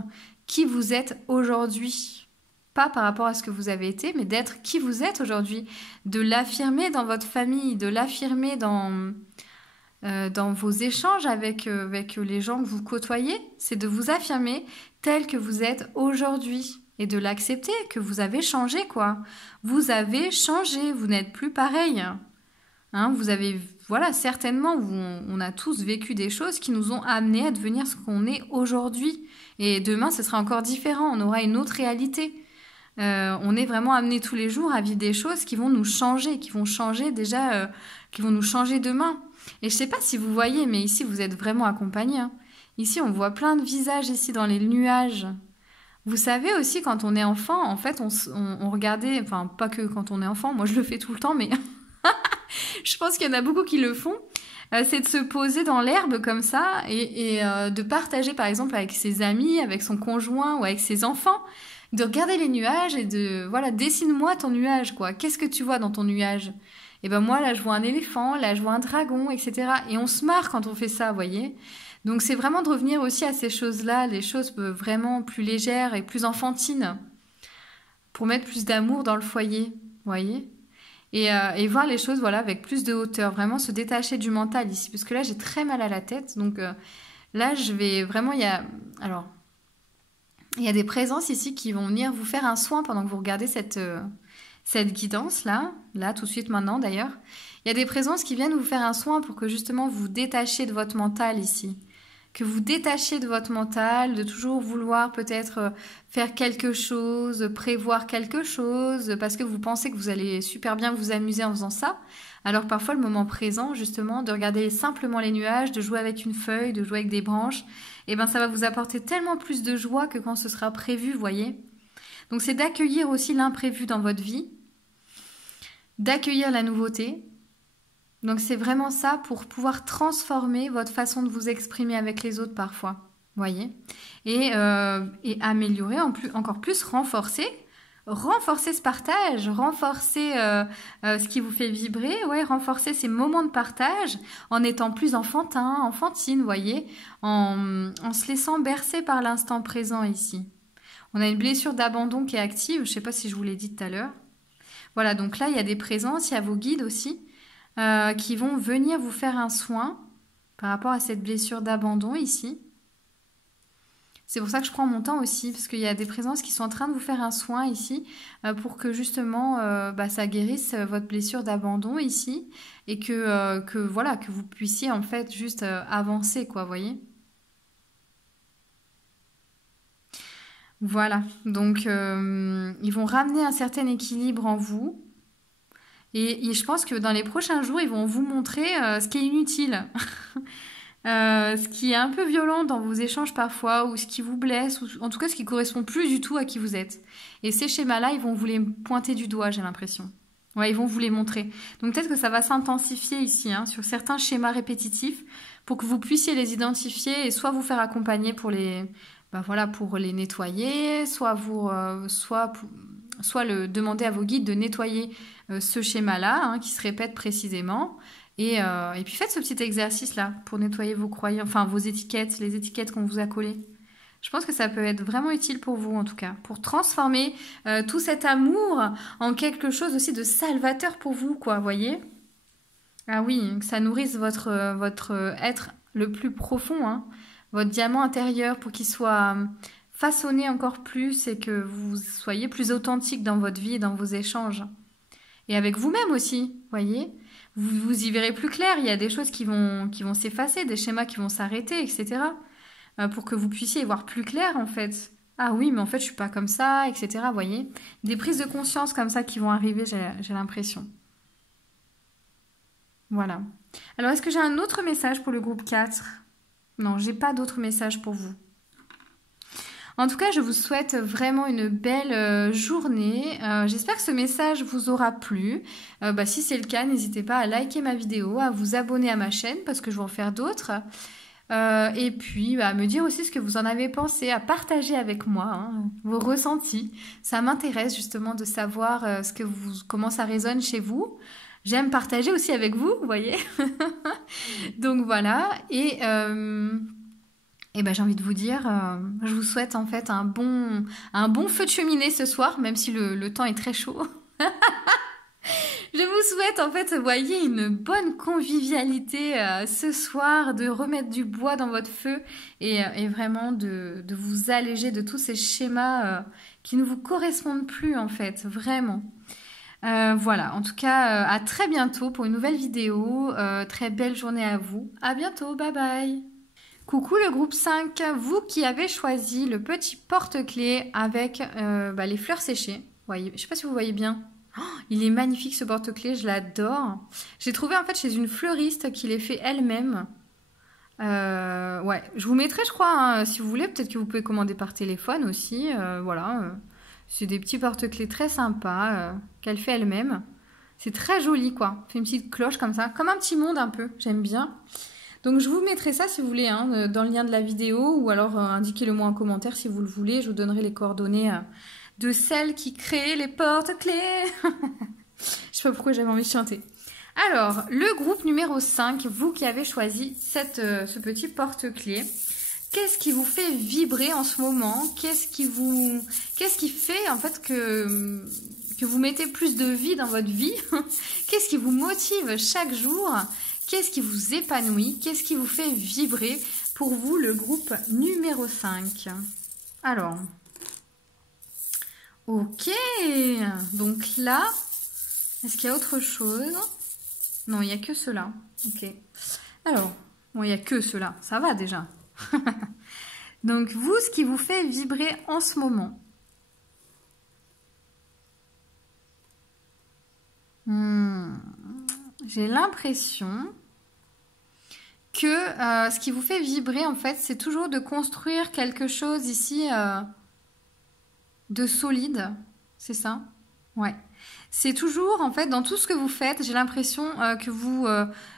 qui vous êtes aujourd'hui. Pas par rapport à ce que vous avez été, mais d'être qui vous êtes aujourd'hui. De l'affirmer dans votre famille, de l'affirmer dans vos échanges avec les gens que vous côtoyez, c'est de vous affirmer tel que vous êtes aujourd'hui et de l'accepter, que vous avez changé, quoi. Vous avez changé, vous n'êtes plus pareil. Hein, vous avez, voilà, certainement, on a tous vécu des choses qui nous ont amenés à devenir ce qu'on est aujourd'hui. Et demain, ce sera encore différent, on aura une autre réalité. On est vraiment amené tous les jours à vivre des choses qui vont nous changer, qui vont changer déjà, qui vont nous changer demain. Et je sais pas si vous voyez, mais ici vous êtes vraiment accompagnés, hein. Ici on voit plein de visages ici dans les nuages. Vous savez aussi quand on est enfant, en fait on regardait, enfin pas que quand on est enfant, moi je le fais tout le temps, mais je pense qu'il y en a beaucoup qui le font. C'est de se poser dans l'herbe comme ça et de partager par exemple avec ses amis, avec son conjoint ou avec ses enfants, de regarder les nuages et de, voilà, dessine-moi ton nuage, quoi. Qu'est-ce que tu vois dans ton nuage? Et ben moi, là, je vois un éléphant, là, je vois un dragon, etc. Et on se marre quand on fait ça, vous voyez. Donc c'est vraiment de revenir aussi à ces choses-là, les choses vraiment plus légères et plus enfantines, pour mettre plus d'amour dans le foyer, vous voyez. Et voir les choses, voilà, avec plus de hauteur, vraiment se détacher du mental ici, parce que là, j'ai très mal à la tête, donc là, je vais vraiment, il y a des présences ici qui vont venir vous faire un soin pendant que vous regardez cette guidance-là, tout de suite maintenant d'ailleurs. Il y a des présences qui viennent vous faire un soin pour que justement vous détachiez de votre mental ici. Que vous détachiez de votre mental, de toujours vouloir peut-être faire quelque chose, prévoir quelque chose, parce que vous pensez que vous allez super bien vous amuser en faisant ça. Alors que parfois le moment présent, justement, de regarder simplement les nuages, de jouer avec une feuille, de jouer avec des branches, et ben ça va vous apporter tellement plus de joie que quand ce sera prévu, vous voyez. Donc c'est d'accueillir aussi l'imprévu dans votre vie, d'accueillir la nouveauté. Donc c'est vraiment ça pour pouvoir transformer votre façon de vous exprimer avec les autres parfois, voyez, et améliorer encore plus, renforcer ce partage, renforcer ce qui vous fait vibrer, ouais, renforcer ces moments de partage en étant plus enfantine, voyez, en se laissant bercer par l'instant présent ici. On a une blessure d'abandon qui est active, je ne sais pas si je vous l'ai dit tout à l'heure. Voilà, donc là il y a des présences, il y a vos guides aussi qui vont venir vous faire un soin par rapport à cette blessure d'abandon ici. C'est pour ça que je prends mon temps aussi, parce qu'il y a des présences qui sont en train de vous faire un soin ici, pour que justement ça guérisse votre blessure d'abandon ici, et que voilà, que vous puissiez en fait juste avancer, quoi, vous voyez. Voilà, donc ils vont ramener un certain équilibre en vous, et je pense que dans les prochains jours, ils vont vous montrer ce qui est inutile. Ce qui est un peu violent dans vos échanges parfois, ou ce qui vous blesse, ou en tout cas ce qui correspond plus du tout à qui vous êtes. Et ces schémas-là, ils vont vous les pointer du doigt, j'ai l'impression. Ouais, ils vont vous les montrer. Donc peut-être que ça va s'intensifier ici, hein, sur certains schémas répétitifs, pour que vous puissiez les identifier et soit vous faire accompagner pour pour les nettoyer, soit demander à vos guides de nettoyer ce schéma-là, hein, qui se répète précisément. Et puis faites ce petit exercice-là pour nettoyer vos croyances, enfin vos étiquettes, les étiquettes qu'on vous a collées. Je pense que ça peut être vraiment utile pour vous en tout cas, pour transformer tout cet amour en quelque chose aussi de salvateur pour vous, quoi, voyez? Ah oui, que ça nourrisse votre être le plus profond, hein, votre diamant intérieur pour qu'il soit façonné encore plus et que vous soyez plus authentique dans votre vie et dans vos échanges. Et avec vous-même aussi, voyez? Vous y verrez plus clair, il y a des choses qui vont s'effacer, des schémas qui vont s'arrêter, etc. Pour que vous puissiez y voir plus clair, en fait. Ah oui, mais en fait, je suis pas comme ça, etc. Voyez? Des prises de conscience comme ça qui vont arriver, j'ai l'impression. Voilà. Alors, est-ce que j'ai un autre message pour le groupe 4? Non, j'ai pas d'autre message pour vous. En tout cas, je vous souhaite vraiment une belle journée. J'espère que ce message vous aura plu. Si c'est le cas, n'hésitez pas à liker ma vidéo, à vous abonner à ma chaîne parce que je vais en faire d'autres. Et puis, à me dire aussi ce que vous en avez pensé, à partager avec moi hein, vos ressentis. Ça m'intéresse justement de savoir comment ça résonne chez vous. J'aime partager aussi avec vous, vous voyez. Donc voilà. Et j'ai envie de vous dire, je vous souhaite en fait un bon feu de cheminée ce soir, même si le temps est très chaud. Je vous souhaite en fait, vous voyez, une bonne convivialité ce soir, de remettre du bois dans votre feu et vraiment de vous alléger de tous ces schémas qui ne vous correspondent plus en fait, vraiment. Voilà, en tout cas, à très bientôt pour une nouvelle vidéo. Très belle journée à vous. À bientôt, bye bye. Coucou le groupe 5, vous qui avez choisi le petit porte-clés avec les fleurs séchées. Voyez, je sais pas si vous voyez bien. Oh, il est magnifique ce porte-clés, je l'adore. J'ai trouvé en fait chez une fleuriste qui les fait elle-même. Ouais, je vous mettrai je crois, hein, si vous voulez, peut-être que vous pouvez commander par téléphone aussi. Voilà, c'est des petits porte-clés très sympas qu'elle fait elle-même. C'est très joli quoi, fait une petite cloche comme ça, comme un petit monde un peu, j'aime bien. Donc je vous mettrai ça si vous voulez hein, dans le lien de la vidéo ou alors indiquez-le moi en commentaire si vous le voulez. Je vous donnerai les coordonnées de celle qui crée les porte-clés. Je sais pas pourquoi j'avais envie de chanter. Alors, le groupe numéro 5, vous qui avez choisi ce petit porte-clés, qu'est-ce qui vous fait vibrer en ce moment? Qu'est-ce qui fait en fait que vous mettez plus de vie dans votre vie? Qu'est-ce qui vous motive chaque jour? Qu'est-ce qui vous épanouit? Qu'est-ce qui vous fait vibrer pour vous, le groupe numéro 5? Alors, ok. Donc là, est-ce qu'il y a autre chose? Non, il n'y a que cela. Ok. Alors, bon, il n'y a que cela. Ça va déjà. Donc, vous, ce qui vous fait vibrer en ce moment? J'ai l'impression que ce qui vous fait vibrer, en fait, c'est toujours de construire quelque chose ici de solide. C'est ça? Ouais. C'est toujours, en fait, dans tout ce que vous faites, j'ai l'impression que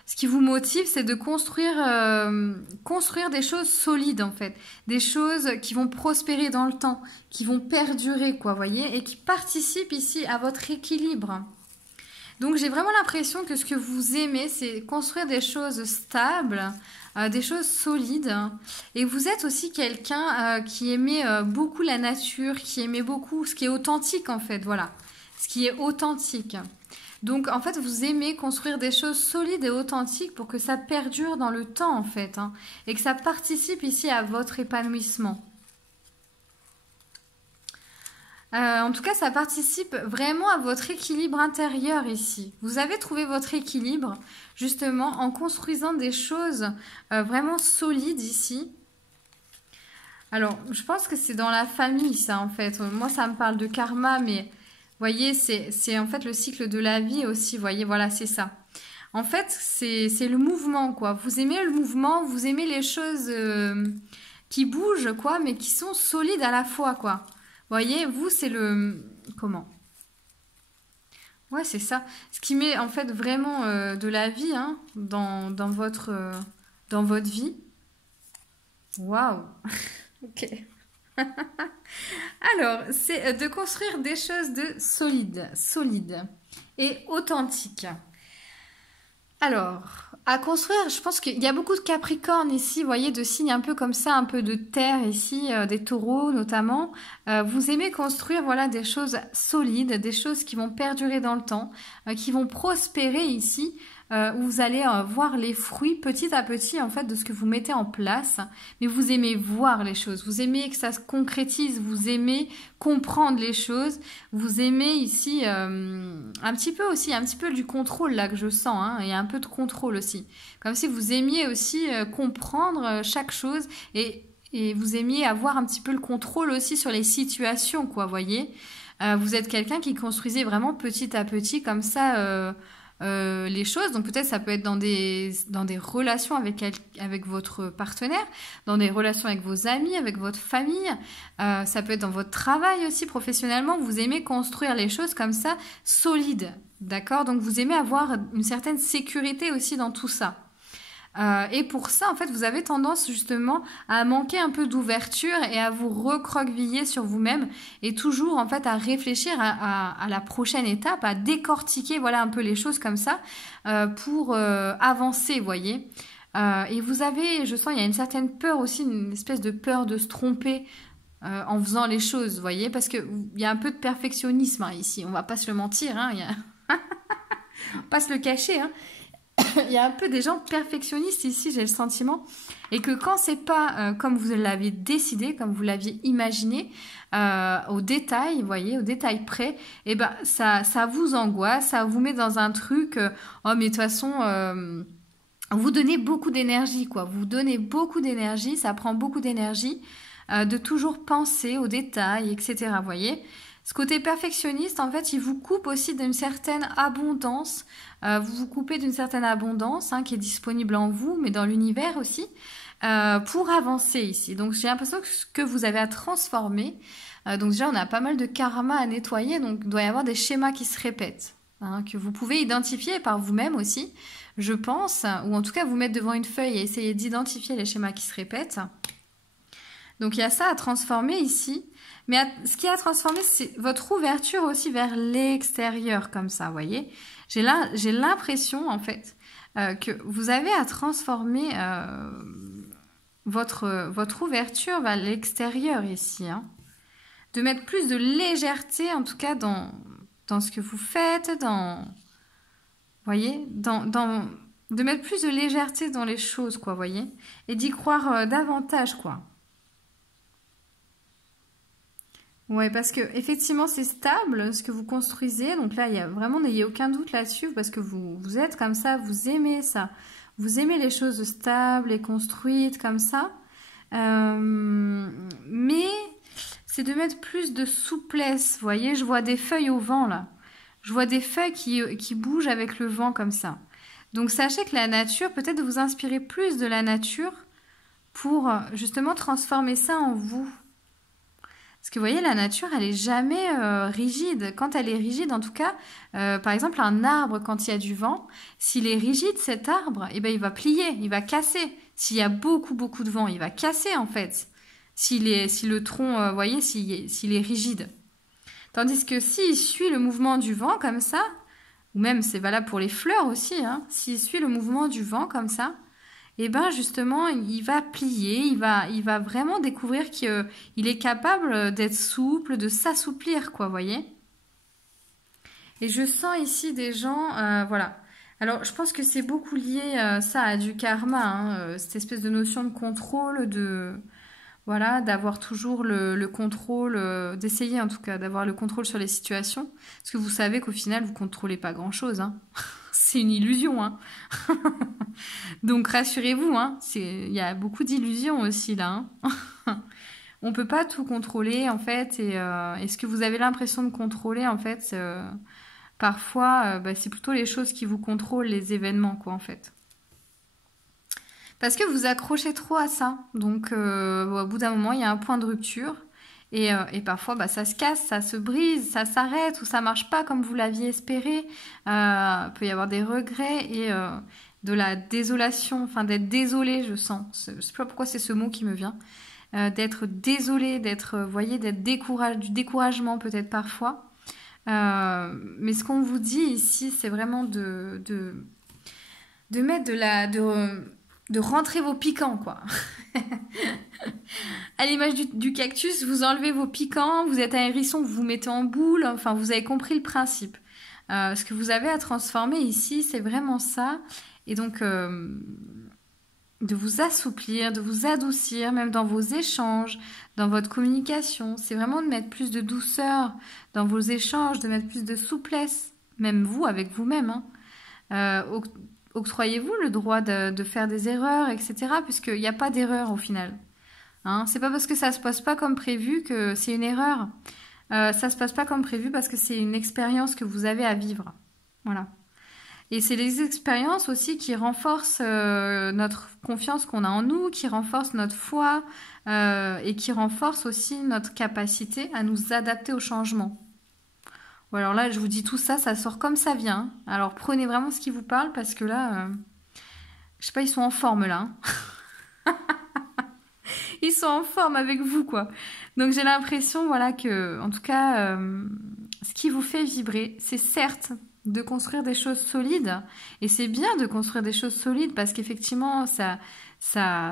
ce qui vous motive, c'est de construire des choses solides, en fait. Des choses qui vont prospérer dans le temps, qui vont perdurer, quoi, voyez, et qui participent ici à votre équilibre. Donc j'ai vraiment l'impression que ce que vous aimez, c'est construire des choses stables, des choses solides. Et vous êtes aussi quelqu'un qui aimait beaucoup la nature, qui aimait beaucoup ce qui est authentique en fait, voilà. Ce qui est authentique. Donc en fait vous aimez construire des choses solides et authentiques pour que ça perdure dans le temps en fait. Hein, et que ça participe ici à votre épanouissement. En tout cas, ça participe vraiment à votre équilibre intérieur ici. Vous avez trouvé votre équilibre justement en construisant des choses vraiment solides ici. Alors, je pense que c'est dans la famille, ça, en fait. Moi, ça me parle de karma, mais vous voyez, c'est en fait le cycle de la vie aussi. Vous voyez, voilà, c'est ça. En fait, c'est le mouvement, quoi. Vous aimez le mouvement, vous aimez les choses qui bougent, quoi, mais qui sont solides à la fois, quoi. Vous voyez, vous, c'est le... Comment? Ouais, c'est ça. Ce qui met, en fait, vraiment de la vie, hein, dans votre vie. Waouh! Ok. Alors, c'est de construire des choses de solides et authentiques. Alors, à construire, je pense qu'il y a beaucoup de Capricorne ici, vous voyez, de signes un peu comme ça, un peu de terre ici, des taureaux notamment. Vous aimez construire, voilà, des choses solides, des choses qui vont perdurer dans le temps, qui vont prospérer ici, où vous allez voir les fruits petit à petit, en fait, de ce que vous mettez en place. Mais vous aimez voir les choses, vous aimez que ça se concrétise, vous aimez comprendre les choses, vous aimez ici un petit peu aussi, un petit peu du contrôle là que je sens, hein, et un peu de contrôle aussi. Comme si vous aimiez aussi comprendre chaque chose et vous aimiez avoir un petit peu le contrôle aussi sur les situations, quoi, voyez. Vous êtes quelqu'un qui construisait vraiment petit à petit comme ça les choses. Donc peut-être ça peut être dans des relations avec votre partenaire, dans des relations avec vos amis, avec votre famille. Ça peut être dans votre travail aussi, professionnellement. Vous aimez construire les choses comme ça, solides. D'accord? Donc vous aimez avoir une certaine sécurité aussi dans tout ça. Et pour ça, en fait, vous avez tendance justement à manquer un peu d'ouverture et à vous recroqueviller sur vous-même et toujours en fait à réfléchir à la prochaine étape, à décortiquer voilà un peu les choses comme ça pour avancer, voyez. Et vous avez, je sens, il y a une certaine peur aussi, une espèce de peur de se tromper en faisant les choses, voyez, parce que il y a un peu de perfectionnisme hein, ici. On va pas se le mentir, hein, on va pas se le cacher, hein. Il y a un peu des gens perfectionnistes ici, j'ai le sentiment. Et que quand c'est pas comme vous l'aviez décidé, comme vous l'aviez imaginé, au détail, vous voyez, au détail près, et ben ça vous angoisse, ça vous met dans un truc, oh mais de toute façon, vous donnez beaucoup d'énergie, quoi. Vous donnez beaucoup d'énergie, ça prend beaucoup d'énergie de toujours penser aux détails, etc. Vous voyez. Ce côté perfectionniste, en fait, il vous coupe aussi d'une certaine abondance. Vous vous coupez d'une certaine abondance hein, qui est disponible en vous, mais dans l'univers aussi, pour avancer ici. Donc, j'ai l'impression que vous avez à transformer. Donc, déjà, on a pas mal de karma à nettoyer, donc il doit y avoir des schémas qui se répètent, hein, que vous pouvez identifier par vous-même aussi, je pense, ou en tout cas vous mettre devant une feuille et essayer d'identifier les schémas qui se répètent. Donc, il y a ça à transformer ici. Mais ce qui a transformé, c'est votre ouverture aussi vers l'extérieur, comme ça, vous voyez. J'ai l'impression, en fait, que vous avez à transformer votre ouverture vers l'extérieur ici. Hein. De mettre plus de légèreté, en tout cas, dans ce que vous faites, vous voyez, de mettre plus de légèreté dans les choses, quoi, vous voyez. Et d'y croire davantage, quoi. Ouais, parce que effectivement c'est stable ce que vous construisez. Donc là, il y a vraiment n'ayez aucun doute là-dessus parce que vous êtes comme ça, vous aimez ça, vous aimez les choses stables et construites comme ça. Mais c'est de mettre plus de souplesse. Vous voyez, je vois des feuilles au vent là. Je vois des feuilles qui bougent avec le vent comme ça. Donc sachez que la nature, peut-être vous inspirez plus de la nature pour justement transformer ça en vous. Parce que vous voyez, la nature, elle est jamais rigide. Quand elle est rigide, en tout cas, par exemple, un arbre, quand il y a du vent, s'il est rigide, cet arbre, eh ben, il va plier, il va casser. S'il y a beaucoup de vent, il va casser, en fait. Si le tronc, vous voyez, s'il est rigide. Tandis que s'il suit le mouvement du vent, comme ça, ou même c'est valable pour les fleurs aussi, hein, s'il suit le mouvement du vent, comme ça, et ben justement, il va plier, il va vraiment découvrir qu'il est capable d'être souple, de s'assouplir, quoi, vous voyez. Et je sens ici des gens, voilà. Alors, je pense que c'est beaucoup lié, ça, à du karma, hein, cette espèce de notion de contrôle, vous Voilà, d'avoir toujours le contrôle, d'essayer en tout cas d'avoir le contrôle sur les situations. Parce que vous savez qu'au final, vous contrôlez pas grand-chose, hein. C'est une illusion, hein. Donc rassurez-vous, hein, il y a beaucoup d'illusions aussi là, hein. On peut pas tout contrôler en fait, et ce que vous avez l'impression de contrôler en fait, parfois, bah, c'est plutôt les choses qui vous contrôlent, les événements quoi en fait. Parce que vous accrochez trop à ça. Donc, au bout d'un moment, il y a un point de rupture. Et parfois, bah, ça se casse, ça se brise, ça s'arrête ou ça marche pas comme vous l'aviez espéré. Il peut y avoir des regrets et de la désolation, enfin d'être désolé, je sens. Je sais pas pourquoi c'est ce mot qui me vient. D'être désolé, voyez, d'être du découragement peut-être parfois. Mais ce qu'on vous dit ici, c'est vraiment de mettre de rentrer vos piquants, quoi. À l'image du cactus, vous enlevez vos piquants, vous êtes un hérisson, vous vous mettez en boule, enfin, vous avez compris le principe. Ce que vous avez à transformer ici, c'est vraiment ça. Et donc, de vous assouplir, de vous adoucir, même dans vos échanges, dans votre communication. C'est vraiment de mettre plus de douceur dans vos échanges, de mettre plus de souplesse, même vous, avec vous-même, hein. Octroyez-vous le droit de faire des erreurs, etc. Puisqu'il n'y a pas d'erreur au final. Hein, c'est pas parce que ça se passe pas comme prévu que c'est une erreur. Ça se passe pas comme prévu parce que c'est une expérience que vous avez à vivre. Voilà. Et c'est les expériences aussi qui renforcent notre confiance qu'on a en nous, qui renforcent notre foi et qui renforcent aussi notre capacité à nous adapter au changement. Bon, alors là, je vous dis tout ça, ça sort comme ça vient. Alors prenez vraiment ce qui vous parle parce que là, je sais pas, ils sont en forme là. Ils sont en forme avec vous, quoi. Donc j'ai l'impression, voilà, que, en tout cas, ce qui vous fait vibrer, c'est certes de construire des choses solides. Et c'est bien de construire des choses solides parce qu'effectivement, ça,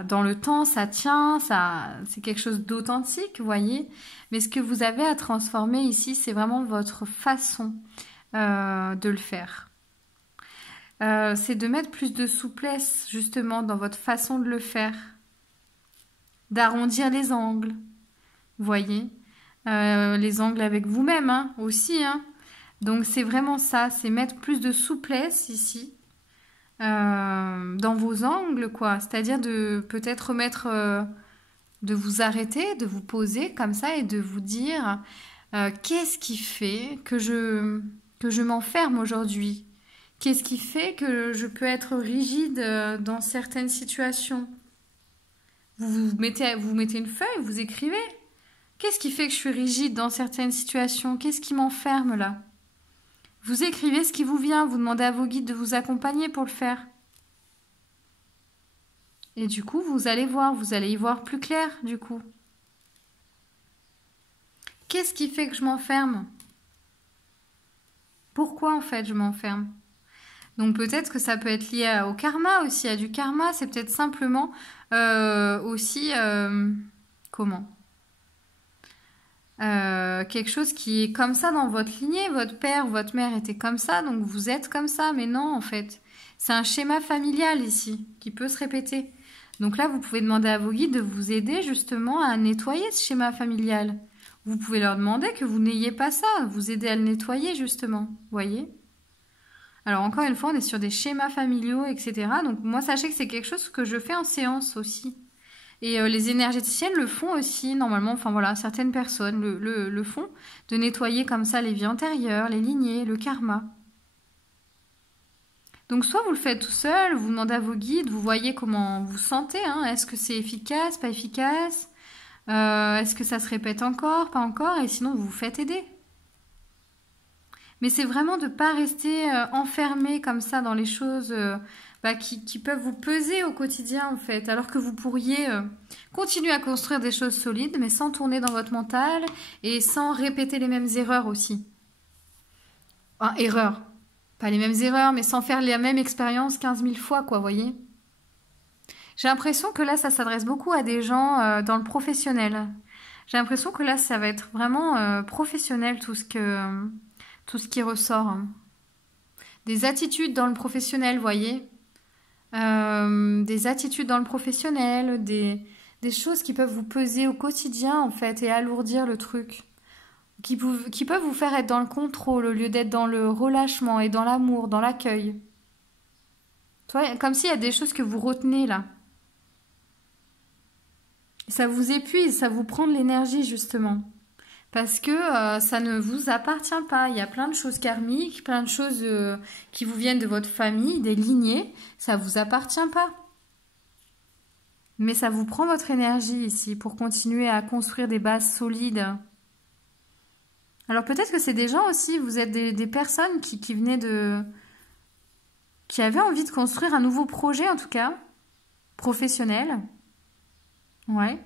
dans le temps, ça tient, c'est quelque chose d'authentique, vous voyez. Mais ce que vous avez à transformer ici, c'est vraiment votre façon de le faire. C'est de mettre plus de souplesse, justement, dans votre façon de le faire. D'arrondir les angles, vous voyez. Les angles avec vous-même, hein, aussi, hein. Donc, c'est vraiment ça, c'est mettre plus de souplesse ici. Dans vos angles, quoi. C'est-à-dire de peut-être remettre, de vous arrêter, de vous poser comme ça et de vous dire qu'est-ce qui fait que je m'enferme aujourd'hui? Qu'est-ce qui fait que je peux être rigide dans certaines situations? Vous mettez une feuille, vous écrivez. Qu'est-ce qui fait que je suis rigide dans certaines situations? Qu'est-ce qui m'enferme là? Vous écrivez ce qui vous vient, vous demandez à vos guides de vous accompagner pour le faire. Et du coup, vous allez y voir plus clair, du coup. Qu'est-ce qui fait que je m'enferme? Pourquoi, en fait, je m'enferme? Donc peut-être que ça peut être lié au karma aussi, à du karma. C'est peut-être simplement aussi... comment quelque chose qui est comme ça dans votre lignée. Votre père ou votre mère était comme ça, donc vous êtes comme ça. Mais non, en fait. C'est un schéma familial ici, qui peut se répéter. Donc là, vous pouvez demander à vos guides de vous aider justement à nettoyer ce schéma familial. Vous pouvez leur demander que vous n'ayez pas ça, vous aider à le nettoyer justement, vous voyez? Alors encore une fois, on est sur des schémas familiaux, etc. Donc moi, sachez que c'est quelque chose que je fais en séance aussi. Et les énergéticiennes le font aussi, normalement, enfin voilà, certaines personnes le font, de nettoyer comme ça les vies antérieures, les lignées, le karma. Donc soit vous le faites tout seul, vous demandez à vos guides, vous voyez comment vous sentez, hein. Est-ce que c'est efficace, pas efficace? Est-ce que ça se répète encore, pas encore? Et sinon, vous vous faites aider. Mais c'est vraiment de ne pas rester enfermé comme ça dans les choses qui peuvent vous peser au quotidien en fait. Alors que vous pourriez continuer à construire des choses solides mais sans tourner dans votre mental et sans répéter les mêmes erreurs aussi. Enfin, erreurs. Pas les mêmes erreurs mais sans faire la même expérience 15 000 fois quoi, voyez. J'ai l'impression que là ça s'adresse beaucoup à des gens dans le professionnel. J'ai l'impression que là ça va être vraiment professionnel tout ce qui ressort. Des attitudes dans le professionnel, voyez. Des attitudes dans le professionnel, des des choses qui peuvent vous peser au quotidien en fait et alourdir le truc. Qui peuvent vous faire être dans le contrôle au lieu d'être dans le relâchement et dans l'amour, dans l'accueil. Tu vois, comme s'il y a des choses que vous retenez là. Ça vous épuise, ça vous prend de l'énergie justement. Parce que ça ne vous appartient pas. Il y a plein de choses karmiques, plein de choses qui vous viennent de votre famille, des lignées. Ça ne vous appartient pas. Mais ça vous prend votre énergie ici pour continuer à construire des bases solides. Alors peut-être que c'est des gens aussi, vous êtes des personnes qui venaient de... qui avaient envie de construire un nouveau projet en tout cas, professionnel. Ouais.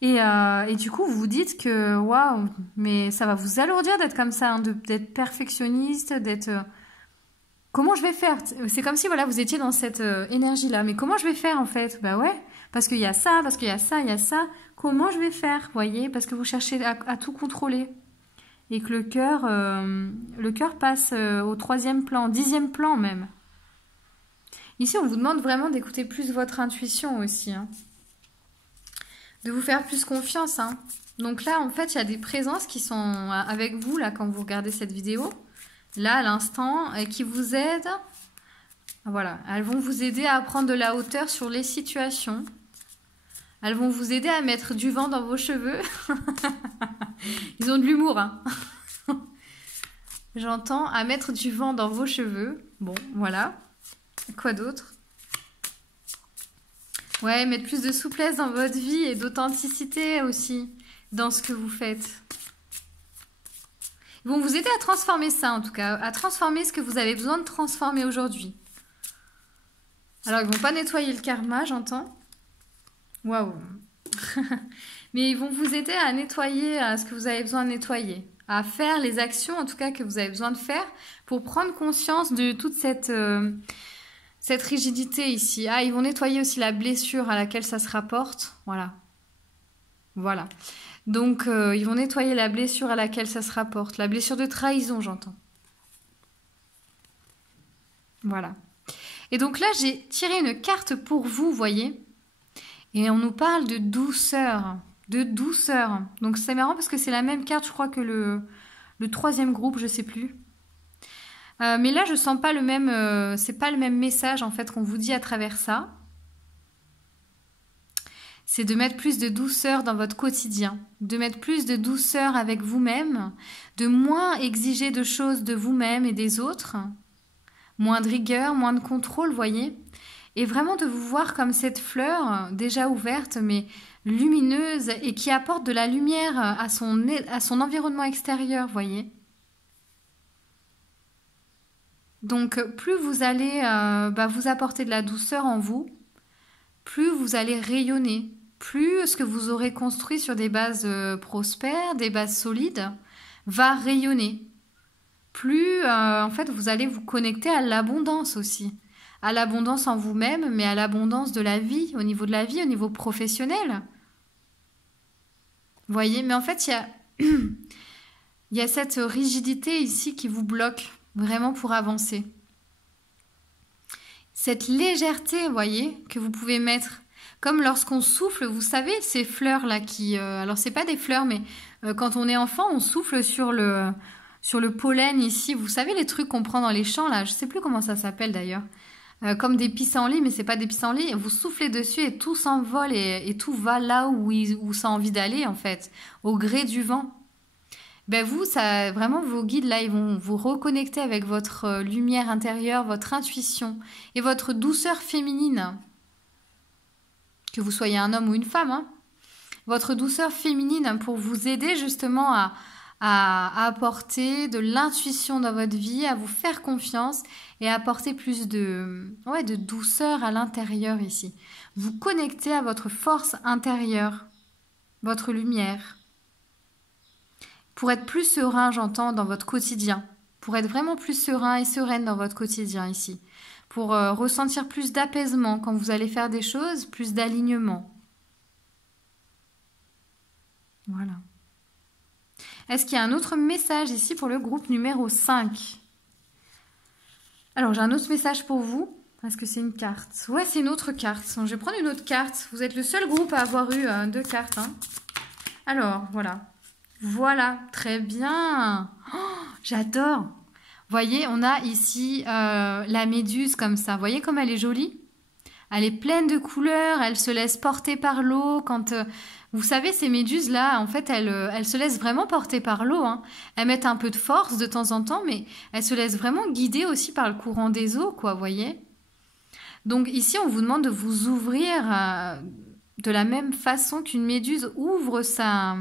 Et du coup, vous vous dites que, waouh, mais ça va vous alourdir d'être comme ça, hein, d'être perfectionniste, d'être... comment je vais faire? C'est comme si, voilà, vous étiez dans cette énergie-là. Mais comment je vais faire, en fait? Bah ouais, parce qu'il y a ça, parce qu'il y a ça, il y a ça. Comment je vais faire, voyez? Parce que vous cherchez à tout contrôler. Et que le cœur passe au 3e plan, 10e plan même. Ici, on vous demande vraiment d'écouter plus votre intuition aussi, hein. De vous faire plus confiance, hein. Donc là, en fait, il y a des présences qui sont avec vous, là, quand vous regardez cette vidéo. Là, à l'instant, et qui vous aident. Voilà, elles vont vous aider à prendre de la hauteur sur les situations. Elles vont vous aider à mettre du vent dans vos cheveux. Ils ont de l'humour, hein. J'entends à mettre du vent dans vos cheveux. Bon, voilà. Quoi d'autre? Ouais, mettre plus de souplesse dans votre vie et d'authenticité aussi dans ce que vous faites. Ils vont vous aider à transformer ça, en tout cas, à transformer ce que vous avez besoin de transformer aujourd'hui. Alors, ils vont pas nettoyer le karma, j'entends. Waouh. Mais ils vont vous aider à nettoyer ce que vous avez besoin de nettoyer, à faire les actions, en tout cas, que vous avez besoin de faire pour prendre conscience de toute cette rigidité ici. Ah, ils vont nettoyer aussi la blessure à laquelle ça se rapporte. Voilà. Voilà. Donc, ils vont nettoyer la blessure à laquelle ça se rapporte. La blessure de trahison, j'entends. Voilà. Et donc là, j'ai tiré une carte pour vous, voyez. Et on nous parle de douceur. De douceur. Donc, c'est marrant parce que c'est la même carte, je crois, que le 3e groupe, je sais plus. Mais là, je sens pas le même... c'est pas le même message, en fait, qu'on vous dit à travers ça. C'est de mettre plus de douceur dans votre quotidien, de mettre plus de douceur avec vous-même, de moins exiger de choses de vous-même et des autres, moins de rigueur, moins de contrôle, voyez, et vraiment de vous voir comme cette fleur déjà ouverte, mais lumineuse et qui apporte de la lumière à son environnement extérieur, voyez. Donc, plus vous allez vous apporter de la douceur en vous, plus vous allez rayonner, plus ce que vous aurez construit sur des bases prospères, des bases solides, va rayonner. Plus, en fait, vous allez vous connecter à l'abondance aussi. À l'abondance en vous-même, mais à l'abondance de la vie, au niveau de la vie, au niveau professionnel. Vous voyez, mais en fait, il y a cette rigidité ici qui vous bloque vraiment pour avancer. Cette légèreté, vous voyez, que vous pouvez mettre, comme lorsqu'on souffle, vous savez, ces fleurs-là qui... alors, c'est pas des fleurs, mais quand on est enfant, on souffle sur le pollen ici. Vous savez, les trucs qu'on prend dans les champs, là, je sais plus comment ça s'appelle d'ailleurs. Comme des pissenlits, mais c'est pas des pissenlits. Vous soufflez dessus et tout s'envole et tout va là où ça a envie d'aller, en fait, au gré du vent. Ben vous, ça, vraiment, vos guides, là, ils vont vous reconnecter avec votre lumière intérieure, votre intuition et votre douceur féminine. Que vous soyez un homme ou une femme, hein. Votre douceur féminine pour vous aider justement à apporter de l'intuition dans votre vie, à vous faire confiance et à apporter plus de douceur à l'intérieur ici. Vous connectez à votre force intérieure, votre lumière. Pour être plus serein, j'entends, dans votre quotidien. Pour être vraiment plus serein et sereine dans votre quotidien ici. Pour ressentir plus d'apaisement quand vous allez faire des choses, plus d'alignement. Voilà. Est-ce qu'il y a un autre message ici pour le groupe numéro 5? Alors, j'ai un autre message pour vous. Est-ce que c'est une carte? Ouais, c'est une autre carte. Bon, je vais prendre une autre carte. Vous êtes le seul groupe à avoir eu 2 cartes. Hein. Alors, voilà. Voilà, très bien. Oh, j'adore. Voyez, on a ici la méduse comme ça. Voyez comme elle est jolie? Elle est pleine de couleurs, elle se laisse porter par l'eau. Quand vous savez, ces méduses-là, en fait, elles se laissent vraiment porter par l'eau. Hein. Elles mettent un peu de force de temps en temps, mais elles se laissent vraiment guider aussi par le courant des eaux, quoi, voyez? Donc ici, on vous demande de vous ouvrir de la même façon qu'une méduse ouvre sa...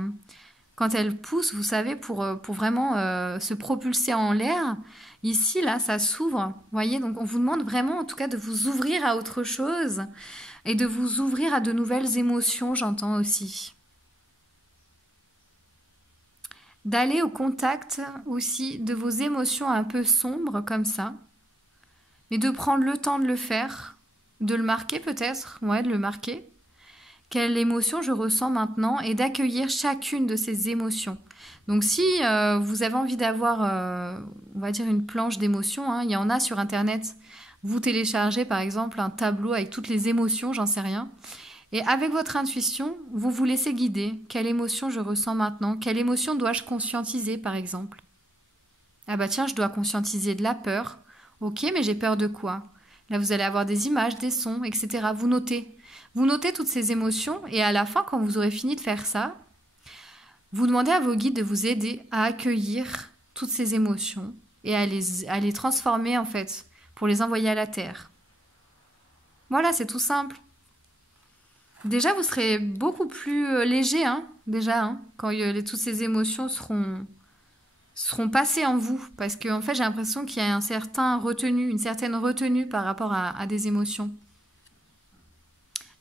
Quand elle pousse, vous savez, pour vraiment se propulser en l'air. Ici, là, ça s'ouvre. Voyez, donc on vous demande vraiment, en tout cas, de vous ouvrir à autre chose et de vous ouvrir à de nouvelles émotions, j'entends aussi. D'aller au contact aussi de vos émotions un peu sombres, comme ça. Mais de prendre le temps de le faire, de le marquer peut-être, ouais, de le marquer. Quelle émotion je ressens maintenant et d'accueillir chacune de ces émotions. Donc si vous avez envie d'avoir, on va dire, une planche d'émotions, hein, il y en a sur Internet, vous téléchargez par exemple un tableau avec toutes les émotions, j'en sais rien. Et avec votre intuition, vous vous laissez guider. Quelle émotion je ressens maintenant? Quelle émotion dois-je conscientiser par exemple? Ah bah tiens, je dois conscientiser de la peur. Ok, mais j'ai peur de quoi? Là, vous allez avoir des images, des sons, etc. Vous notez. Vous notez toutes ces émotions et à la fin, quand vous aurez fini de faire ça, vous demandez à vos guides de vous aider à accueillir toutes ces émotions et à les transformer en fait, pour les envoyer à la terre. Voilà, c'est tout simple. Déjà, vous serez beaucoup plus léger, hein, déjà, hein, quand toutes ces émotions seront passées en vous. Parce que en fait, j'ai l'impression qu'il y a une certaine retenue par rapport à des émotions.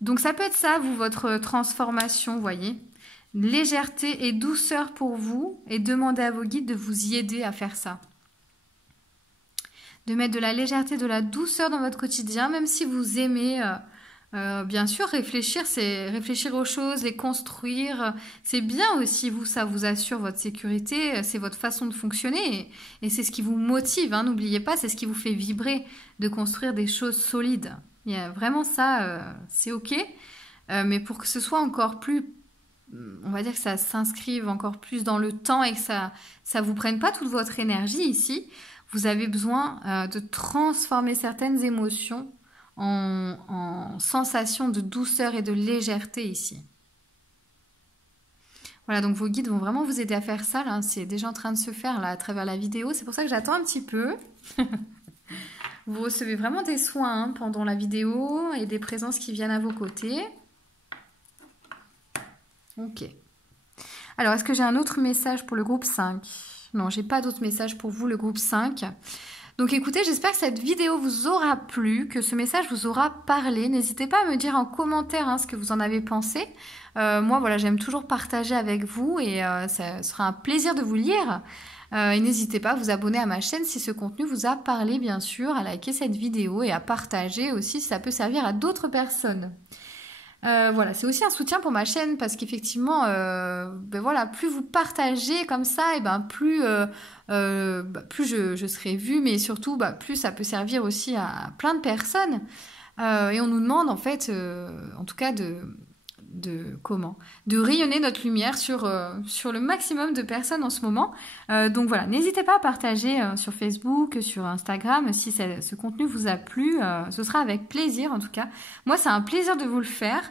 Donc ça peut être ça, vous, votre transformation, voyez. Légèreté et douceur pour vous et demandez à vos guides de vous y aider à faire ça. De mettre de la légèreté, de la douceur dans votre quotidien, même si vous aimez, bien sûr, réfléchir, c'est réfléchir aux choses, les construire. C'est bien aussi, vous, ça vous assure votre sécurité, c'est votre façon de fonctionner et c'est ce qui vous motive, hein, n'oubliez pas, c'est ce qui vous fait vibrer, de construire des choses solides. Il y a vraiment ça, c'est ok, mais pour que ce soit encore plus, on va dire que ça s'inscrive encore plus dans le temps et que ça vous prenne pas toute votre énergie ici, vous avez besoin de transformer certaines émotions en sensations de douceur et de légèreté ici. Voilà, donc vos guides vont vraiment vous aider à faire ça, là, c'est déjà en train de se faire là à travers la vidéo, c'est pour ça que j'attends un petit peu. Vous recevez vraiment des soins hein, pendant la vidéo et des présences qui viennent à vos côtés. Ok. Alors, est-ce que j'ai un autre message pour le groupe 5? Non, j'ai pas d'autre message pour vous, le groupe 5. Donc écoutez, j'espère que cette vidéo vous aura plu, que ce message vous aura parlé. N'hésitez pas à me dire en commentaire hein, ce que vous en avez pensé. Moi, voilà, j'aime toujours partager avec vous et ça sera un plaisir de vous lire. Et n'hésitez pas à vous abonner à ma chaîne si ce contenu vous a parlé, bien sûr, à liker cette vidéo et à partager aussi si ça peut servir à d'autres personnes. Voilà, c'est aussi un soutien pour ma chaîne parce qu'effectivement, ben voilà, plus vous partagez comme ça, et ben plus je serai vue, mais surtout plus ça peut servir aussi à plein de personnes. Et on nous demande en fait, en tout cas de rayonner notre lumière sur le maximum de personnes en ce moment. Donc voilà, n'hésitez pas à partager sur Facebook, sur Instagram, si ce contenu vous a plu, ce sera avec plaisir en tout cas. Moi, c'est un plaisir de vous le faire.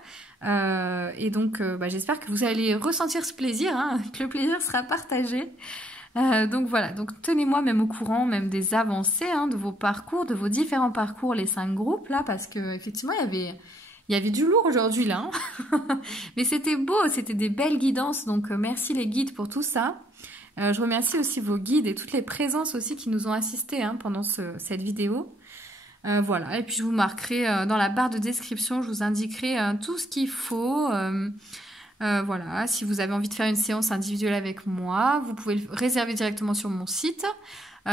Et donc, j'espère que vous allez ressentir ce plaisir, hein, que le plaisir sera partagé. Donc voilà, donc tenez-moi même au courant, même des avancées hein, de vos parcours, de vos différents parcours, les 5 groupes là, parce que effectivement il y avait du lourd aujourd'hui là, hein. Mais c'était beau, c'était des belles guidances, donc merci les guides pour tout ça. Je remercie aussi vos guides et toutes les présences aussi qui nous ont assistés hein, pendant cette vidéo. Voilà, et puis je vous marquerai dans la barre de description, je vous indiquerai tout ce qu'il faut. Voilà, si vous avez envie de faire une séance individuelle avec moi, vous pouvez le réserver directement sur mon site.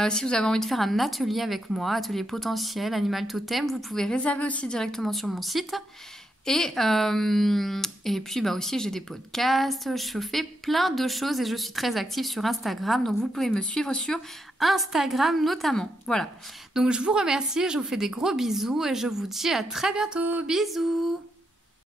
Si vous avez envie de faire un atelier avec moi, atelier potentiel, animal totem, vous pouvez réserver aussi directement sur mon site. Et puis bah aussi j'ai des podcasts, je fais plein de choses et je suis très active sur Instagram, donc vous pouvez me suivre sur Instagram notamment. Voilà. Donc je vous remercie, je vous fais des gros bisous et je vous dis à très bientôt. Bisous!